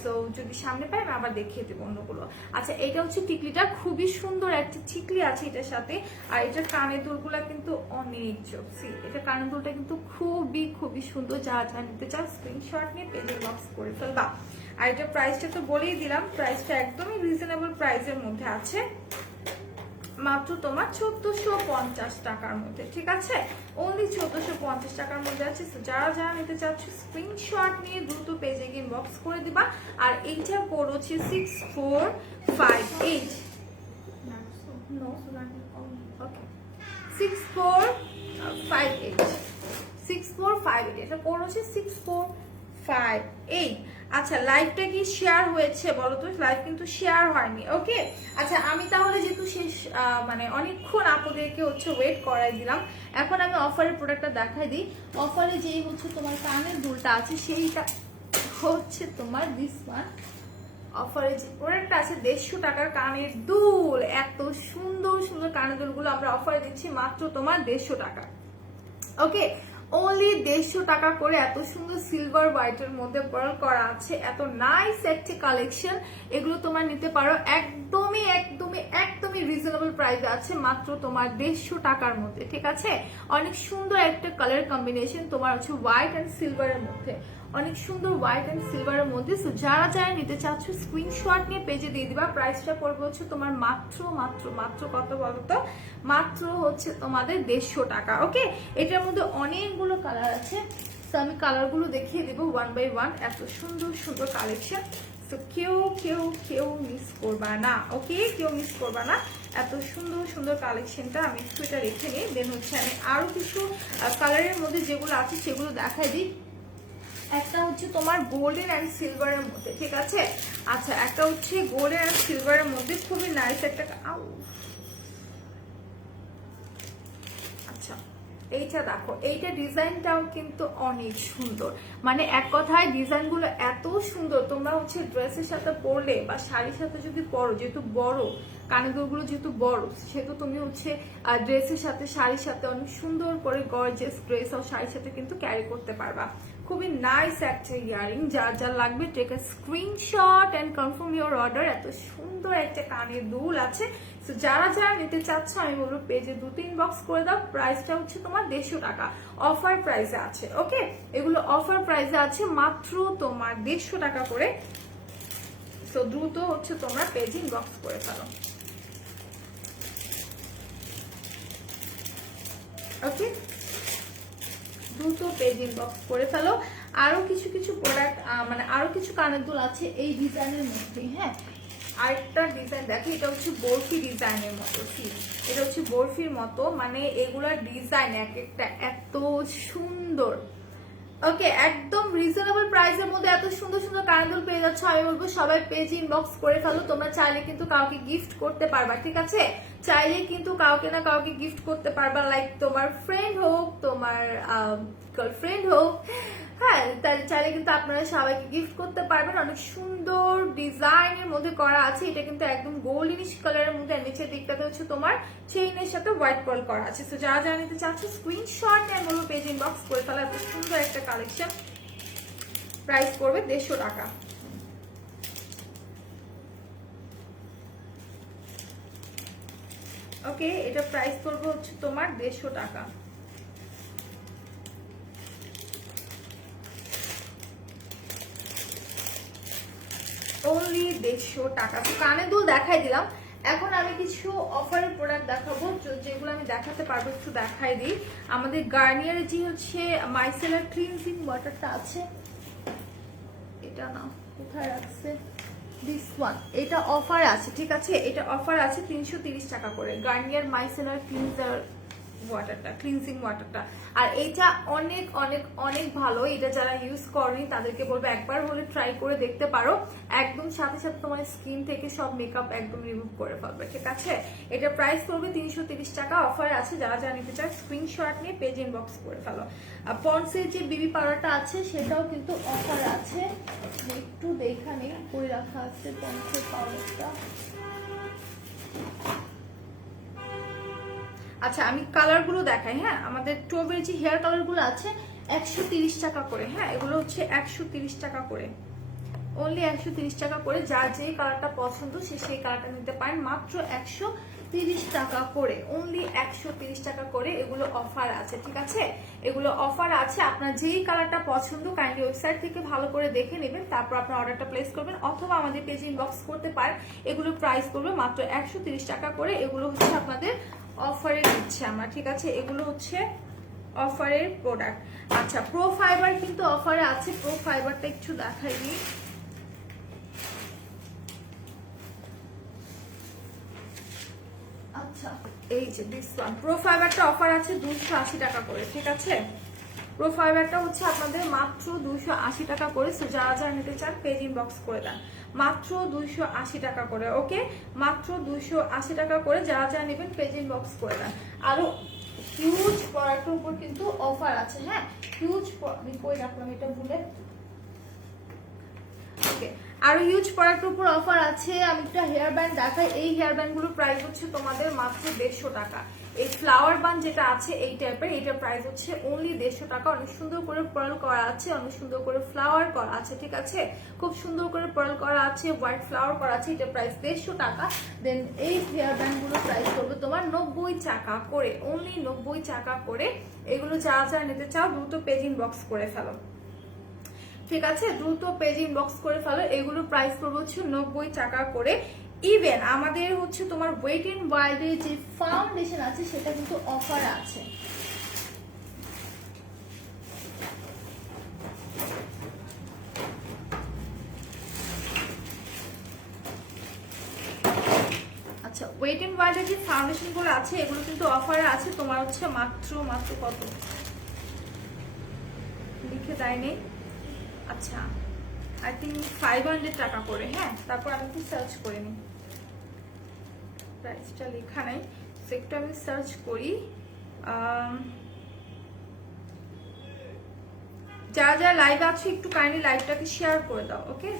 সো যদি সামনে পাই আমি আবার দেখিয়ে দেবো অন্যগুলো। আচ্ছা এটা হচ্ছে টিকলিটা, খুবই সুন্দর একটা টিকলি আছে এটার সাথে। আর এটার কানের দুলগুলা কিন্তু অনেক জোসি। এটা কানের দুলটা কিন্তু খুবই খুবই সুন্দর। যা যা নিতে চাও স্ক্রিনশট নিয়ে পেজে বক্স করে ফেলবা। আর এটার প্রাইসটা তো বলেই দিলাম, প্রাইসটা একদমই রিজনেবল প্রাইসের মধ্যে আছে, মাত্র তোমার 1450 টাকার মধ্যে। ঠিক আছে অনলি 1450 টাকার মধ্যে আছে। যারা যারা নিতে চাচ্ছ স্ক্রিনশট নিয়ে দ্রুত পেজে ইনবক্স করে দিবা। আর এইটার কোড হচ্ছে 6458। ওকে 6458, 6458 এটা কোড হচ্ছে 6458। আচ্ছা লাইভটা কি শেয়ার হয়েছে বলো তো? লাইভ কিন্তু শেয়ার হয়নি। ওকে আচ্ছা আমি তাহলে যেহেতু শেষ মানে অনেকক্ষণ আপনাদেরকে হচ্ছে ওয়েট করাই দিলাম, এখন আমি অফারের প্রোডাক্টটা দেখাই দিই। অফারে যেই হচ্ছে তোমার কানের দুলটা আছে সেইটা হচ্ছে তোমার দিস ওয়ান। অফারে যে প্রোডাক্টটা আছে 150 টাকার কানের দুল। এত সুন্দর সুন্দর কানের দুলগুলো আমরা অফারে দিচ্ছি মাত্র তোমার 150 টাকা। ওকে অনলি 150 টাকা করে এত সুন্দর সিলভার হোয়াইটের মধ্যে পার্ল করা আছে, এত নাইস একটি কালেকশন। এগুলো তোমার নিতে পারো একদমই একদমই একদমই রিজনেবল প্রাইস আছে, মাত্র তোমার 150 টাকার মধ্যে, ঠিক আছে। অনেক সুন্দর একটা কালার কম্বিনেশন তোমার হচ্ছে হোয়াইট অ্যান্ড সিলভারের মধ্যে, অনেক সুন্দর হোয়াইট অ্যান্ড সিলভারের মধ্যে। সো যারা যারা নিতে চাচ্ছ স্ক্রিনশট নিয়ে পেজে দিয়ে দিবা। প্রাইসটা পড়বে হচ্ছে তোমার মাত্র মাত্র মাত্র কত বলো তো, মাত্র হচ্ছে তোমাদের 150 টাকা। ওকে, এটার মধ্যে অনেকগুলো কালার আছে, তো আমি কালারগুলো দেখিয়ে দেবো ওয়ান বাই ওয়ান। এত সুন্দর সুন্দর কালেকশন, তো কেউ কেউ কেউ মিস করবা না। ওকে, কেউ মিস করবা না। এত সুন্দর সুন্দর কালেকশনটা আমি একটু এটা রেখে নিই, দেন হচ্ছে আমি আরো কিছু কালারের মধ্যে যেগুলো আছে সেগুলো দেখাই দিই। একটা হচ্ছে তোমার গোল্ডেন অ্যান্ড সিলভারের মধ্যে, ঠিক আছে। আচ্ছা, একটা হচ্ছে গোল্ডেন অ্যান্ড সিলভারের মধ্যে খুবই নাইস একটা, আচ্ছা এইটা দেখো, এইটা ডিজাইনটাও কিন্তু অনেক সুন্দর। মানে এক কথায় ডিজাইনগুলো এত সুন্দর, তোমরা হচ্ছে ড্রেসের সাথে পরলে বা শাড়ির সাথে যদি পরো, যেহেতু বড় কানের দুলগুলো যেহেতু বড়, সেহেতু তুমি হচ্ছে ড্রেসের সাথে শাড়ির সাথে অনেক সুন্দর করে গর্জিয়াস ড্রেস আর শাড়ির সাথে কিন্তু ক্যারি করতে পারবা। খুবই নাইস একটা ইয়ারিং, যার যার লাগবে take a screenshot and confirm your order. এত সুন্দর একটা কানের দুল আছে, তো যারা যারা নিতে চাচ্ছ আমি বলবো পেজে 2-3 বক্স করে দাও। প্রাইসটা হচ্ছে তোমার 150 টাকা, অফার প্রাইসে আছে। ওকে, এগুলো অফার প্রাইসে আছে মাত্র তোমার 150 টাকা করে। তো দ্রুত হচ্ছে তোমরা পেজিং বক্স করে ফেলো। ওকে, দ্রুত পেজ ইনবক্স করে ফেলো। আরো কিছু কিছু প্রোডাক্ট মানে আরো কিছু কানের দুল আছে এই ডিজাইনের মধ্যে। হ্যাঁ, আরেকটা ডিজাইন দেখো, এটা হচ্ছে বরফি ডিজাইনের মতো, এটা হচ্ছে বরফির মতো, মানে এগুলার ডিজাইন এক একটা এত সুন্দর। ওকে, একদম রিজনেবল প্রাইসের মধ্যে এত সুন্দর সুন্দর কানের দুল পেয়ে যাচ্ছ। আমি বলবো সবাই পেজ ইনবক্স করে ফেলো। তোমরা চাইলে কিন্তু কাউকে গিফট করতে পারবা, ঠিক আছে। চাইলে কিন্তু কাউকে না কাউকে গিফট করতে পারবা, লাইক তোমার ফ্রেন্ড হোক, তোমার গার্লফ্রেন্ড হোক, হ্যাঁ, তাহলে চাইলে কিন্তু আপনারা সবাইকে গিফট করতে পারবেন। অনেক সুন্দর ডিজাইনের মধ্যে করা আছে, এটা কিন্তু একদম গোল্ডেনিশ কালারের মধ্যে, নিচের দিকটাতে হচ্ছে তোমার চেইনের সাথে হোয়াইট পার্ল করা আছে। তো যারা যারা নিতে চাচ্ছ স্ক্রিনশট নিয়ে বলবো পেজ ইনবক্স করে ফেলা। এত সুন্দর একটা কালেকশন, প্রাইস পড়বে 150 টাকা। ওকে, এটা প্রাইস পড়বে হচ্ছে তোমার 150 টাকা। অনলি 150 টাকা। তো কানের দুল দেখাই দিলাম, এখন আমি কিছু অফারের প্রোডাক্ট দেখাবো, যেগুলো আমি দেখাতে পারবো একটু দেখাই দিই। আমাদের গার্নিয়ারের যে হচ্ছে মাইসেলার ক্লিনজিং ওয়াটারটা আছে, এটা না কোথায় রাখছে, দিস ওয়ান, এটা অফার আছে, ঠিক আছে। এটা অফার আছে 330 টাকা করে, গার্নিয়ার মাইসেলার ক্লিনজার ওয়াটারটা, ক্লিনজিং ওয়াটারটা। আর এইটা অনেক অনেক অনেক ভালো, এটা যারা ইউজ করেনি তাদেরকে বলবো একবার হলে ট্রাই করে দেখতে পারো। একদম সাথে সাথে তোমার স্কিন থেকে সব মেকআপ একদম রিমুভ করে ফেলবে, ঠিক আছে। এটা প্রাইস পড়বে 330 টাকা, অফার আছে। যারা যারা নিতে চায় স্ক্রিনশট নিয়ে পেজ ইনবক্স করে ফেলো। পন্ডসের যে বিবি পাউডারটা আছে সেটাও কিন্তু অফার আছে, একটু দেখা নেই করে রাখা আছে পন্ডসের পাউডারটা। আচ্ছা, আমি কালার গুলো দেখাই। হ্যাঁ, আমাদের স্ট্রবেরি যে হেয়ার কালার গুলো আছে 130 টাকা করে। হ্যাঁ, এগুলো হচ্ছে 130 টাকা করে, অনলি 130 টাকা করে। যার যে কালারটা পছন্দ সে সেই কালারটা নিতে পারেন, মাত্র 130 টাকা করে, অনলি 130 টাকা করে। এগুলো অফার আছে, ঠিক আছে, এগুলো অফার আছে। আপনার যেই কালারটা পছন্দ কাইন্ডলি ওয়েবসাইট থেকে ভালো করে দেখে নেবেন, তারপর আপনার অর্ডারটা প্লেস করবেন, অথবা আমাদের পেজে ইনবক্স করতে পারেন। এগুলোর প্রাইস করবে মাত্র 130 টাকা করে। এগুলো হচ্ছে আপনাদের অফারে দিচ্ছে আমরা, ঠিক আছে। এগুলো হচ্ছে অফারের প্রোডাক্ট। আচ্ছা, প্রো ফাইবার কিন্তু অফারে আছে, প্রো ফাইবারটা একটু দেখাই দিই। আচ্ছা, এই যে দিস ওয়ান, প্রো ফাইবারটা অফার আছে 280 টাকা করে, ঠিক আছে। প্রো ফাইবারটা হচ্ছে আপনাদের মাত্র 280 টাকা করে। সো যারা যারা নিতে চান পেজ ইনবক্স করে দেন, মাত্র 280 টাকা করে। ওকে, মাত্র 280 টাকা করে, যারা যারা নেবেন পেজ ইনবক্স করে দেন। আরো হিউজ প্রোডাক্টের উপর কিন্তু অফার আছে। হ্যাঁ, হিউজ, আমি কই রাখলাম এটা ভুলে। ওকে, আরো হিউজ প্রোডাক্টের উপর অফার আছে। আমি একটা হেয়ার ব্যান্ড দেখাই, এই হেয়ার ব্যান্ড গুলোর প্রাইস হচ্ছে তোমাদের মাত্র 150 টাকা। এই ফ্লাওয়ার বান যেটা আছে এই টাইপের, এইটার প্রাইস হচ্ছে অনলি 150 টাকা। অনেক সুন্দর করে পার্ল করা আছে, অনেক সুন্দর করে ফ্লাওয়ার করা আছে, ঠিক আছে, খুব সুন্দর করে পার্ল করা আছে, হোয়াইট ফ্লাওয়ার করা আছে, এটার প্রাইস 150 টাকা। দেন এই হেয়ার ব্যান্ড গুলোর প্রাইস করবে তোমার 90 টাকা করে, অনলি 90 টাকা করে। এগুলো যারা যারা নিতে চাও দ্রুত পেজ ইনবক্স করে ফেলো, ঠিক আছে, দ্রুত পেজ ইনবক্স করে ফেলো। এগুলোর প্রাইস পড়বে হচ্ছে 90 টাকা করে। ইভেন আমাদের হচ্ছে তোমার ওয়েট এন্ড ওয়াইল্ডের যে ফাউন্ডেশন আছে সেটা কিন্তু অফার আছে। আচ্ছা, ওয়েট এন্ড ওয়াইল্ডের যে ফাউন্ডেশন গুলো আছে এগুলো কিন্তু অফারে আছে তোমার হচ্ছে মাত্র মাত্র কত লিখে দেয়নি, আচ্ছা আই থিঙ্ক 500 টাকা করে। হ্যাঁ, তারপর আমি একটু সার্চ করে নিই, প্রাইসটা লেখা নাই, একটু আমি সার্চ করি। যারা যারা লাইভ আছো একটু কাইন্ডলি লাইভটাকে শেয়ার করে দাও, ওকে।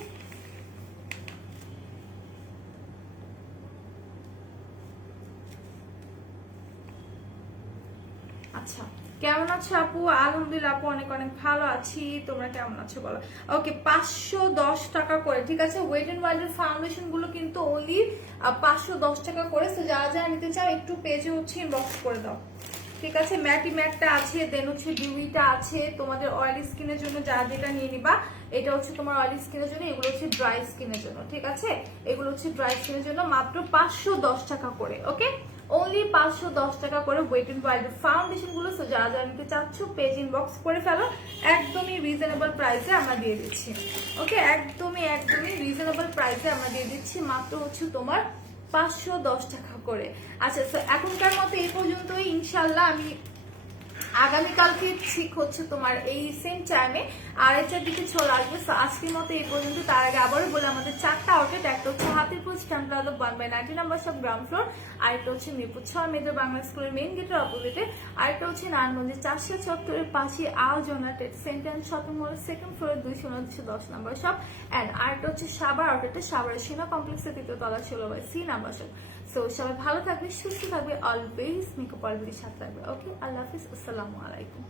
আচ্ছা, কেমন আছো আপু? আলহামদুলিল্লাহ আপু, অনেক অনেক ভালো আছি, তোমরা কেমন আছো বলো? ওকে, 510 টাকা করে, ঠিক আছে। ওয়েট এন্ড ওয়াইল্ডের ফাউন্ডেশন গুলো কিন্তু ওনলি 510 টাকা করে। তো যারা যারা নিতে চাও একটু পেজে হচ্ছে ইনবক্স করে দাও, ঠিক আছে। ম্যাটি ম্যাটটা আছে, দেন হচ্ছে ডিউইটা আছে তোমাদের অয়েলি স্কিনের জন্য, যা যেটা নিয়ে নিবা। এটা হচ্ছে তোমার অয়েলি স্কিনের জন্য, এগুলো হচ্ছে ড্রাই স্কিনের জন্য, ঠিক আছে। এগুলো হচ্ছে ড্রাই স্কিনের জন্য মাত্র 510 টাকা করে, ওকে, অনলি 510 টাকা করে ওয়েট এন্ড ওয়াইল্ডের ফাউন্ডেশন গুলো। তো যারা যারা নিতে চাচ্ছ পেজ ইনবক্স করে ফেলো, একদমই রিজনেবল প্রাইসে আমরা দিয়ে দিচ্ছি, ওকে, একদমই একদমই রিজনেবল প্রাইসে আমরা দিয়ে দিচ্ছি, মাত্র হচ্ছে তোমার 510 টাকা করে। আচ্ছা, তো এখনকার মতো এই পর্যন্তই, ইনশাল্লাহ আমি আগামীকালকে ঠিক হচ্ছে তোমার এই সেম টাইমে 2:30টার দিকে চলে আসবে। তো আজকের মতো এই পর্যন্ত। তার আগে আবারও বলে আমাদের 4টা আউটলেট, একটা হচ্ছে হাতিরপুর স্ট্যাম্প প্লাজা 1/90 নাম্বার সব গ্রাউন্ড ফ্লোর, আরেকটা হচ্ছে মিরপুর 6 মেজর বাংলা স্কুলের মেইন গেটের অপোজিটে, আরেকটা হচ্ছে নারায়ণগঞ্জের 400 চত্বরের পাশে আয়োজনা ট্রেড সেন্টার শপিং মলের সেকেন্ড ফ্লোরে 210 নাম্বার শপ, অ্যান্ড আরেকটা হচ্ছে সাবার আউটলেটে সাভারের সীমা কমপ্লেক্সের 3য় তলা 16/C নাম্বার শপ। সো সবাই ভালো থাকবে, সুস্থ থাকবে, অলওয়েজ মেকআপ অলওয়েজ সাথে থাকবে, ওকে। আল্লাহ হাফিজ, আসসালামু আলাইকুম।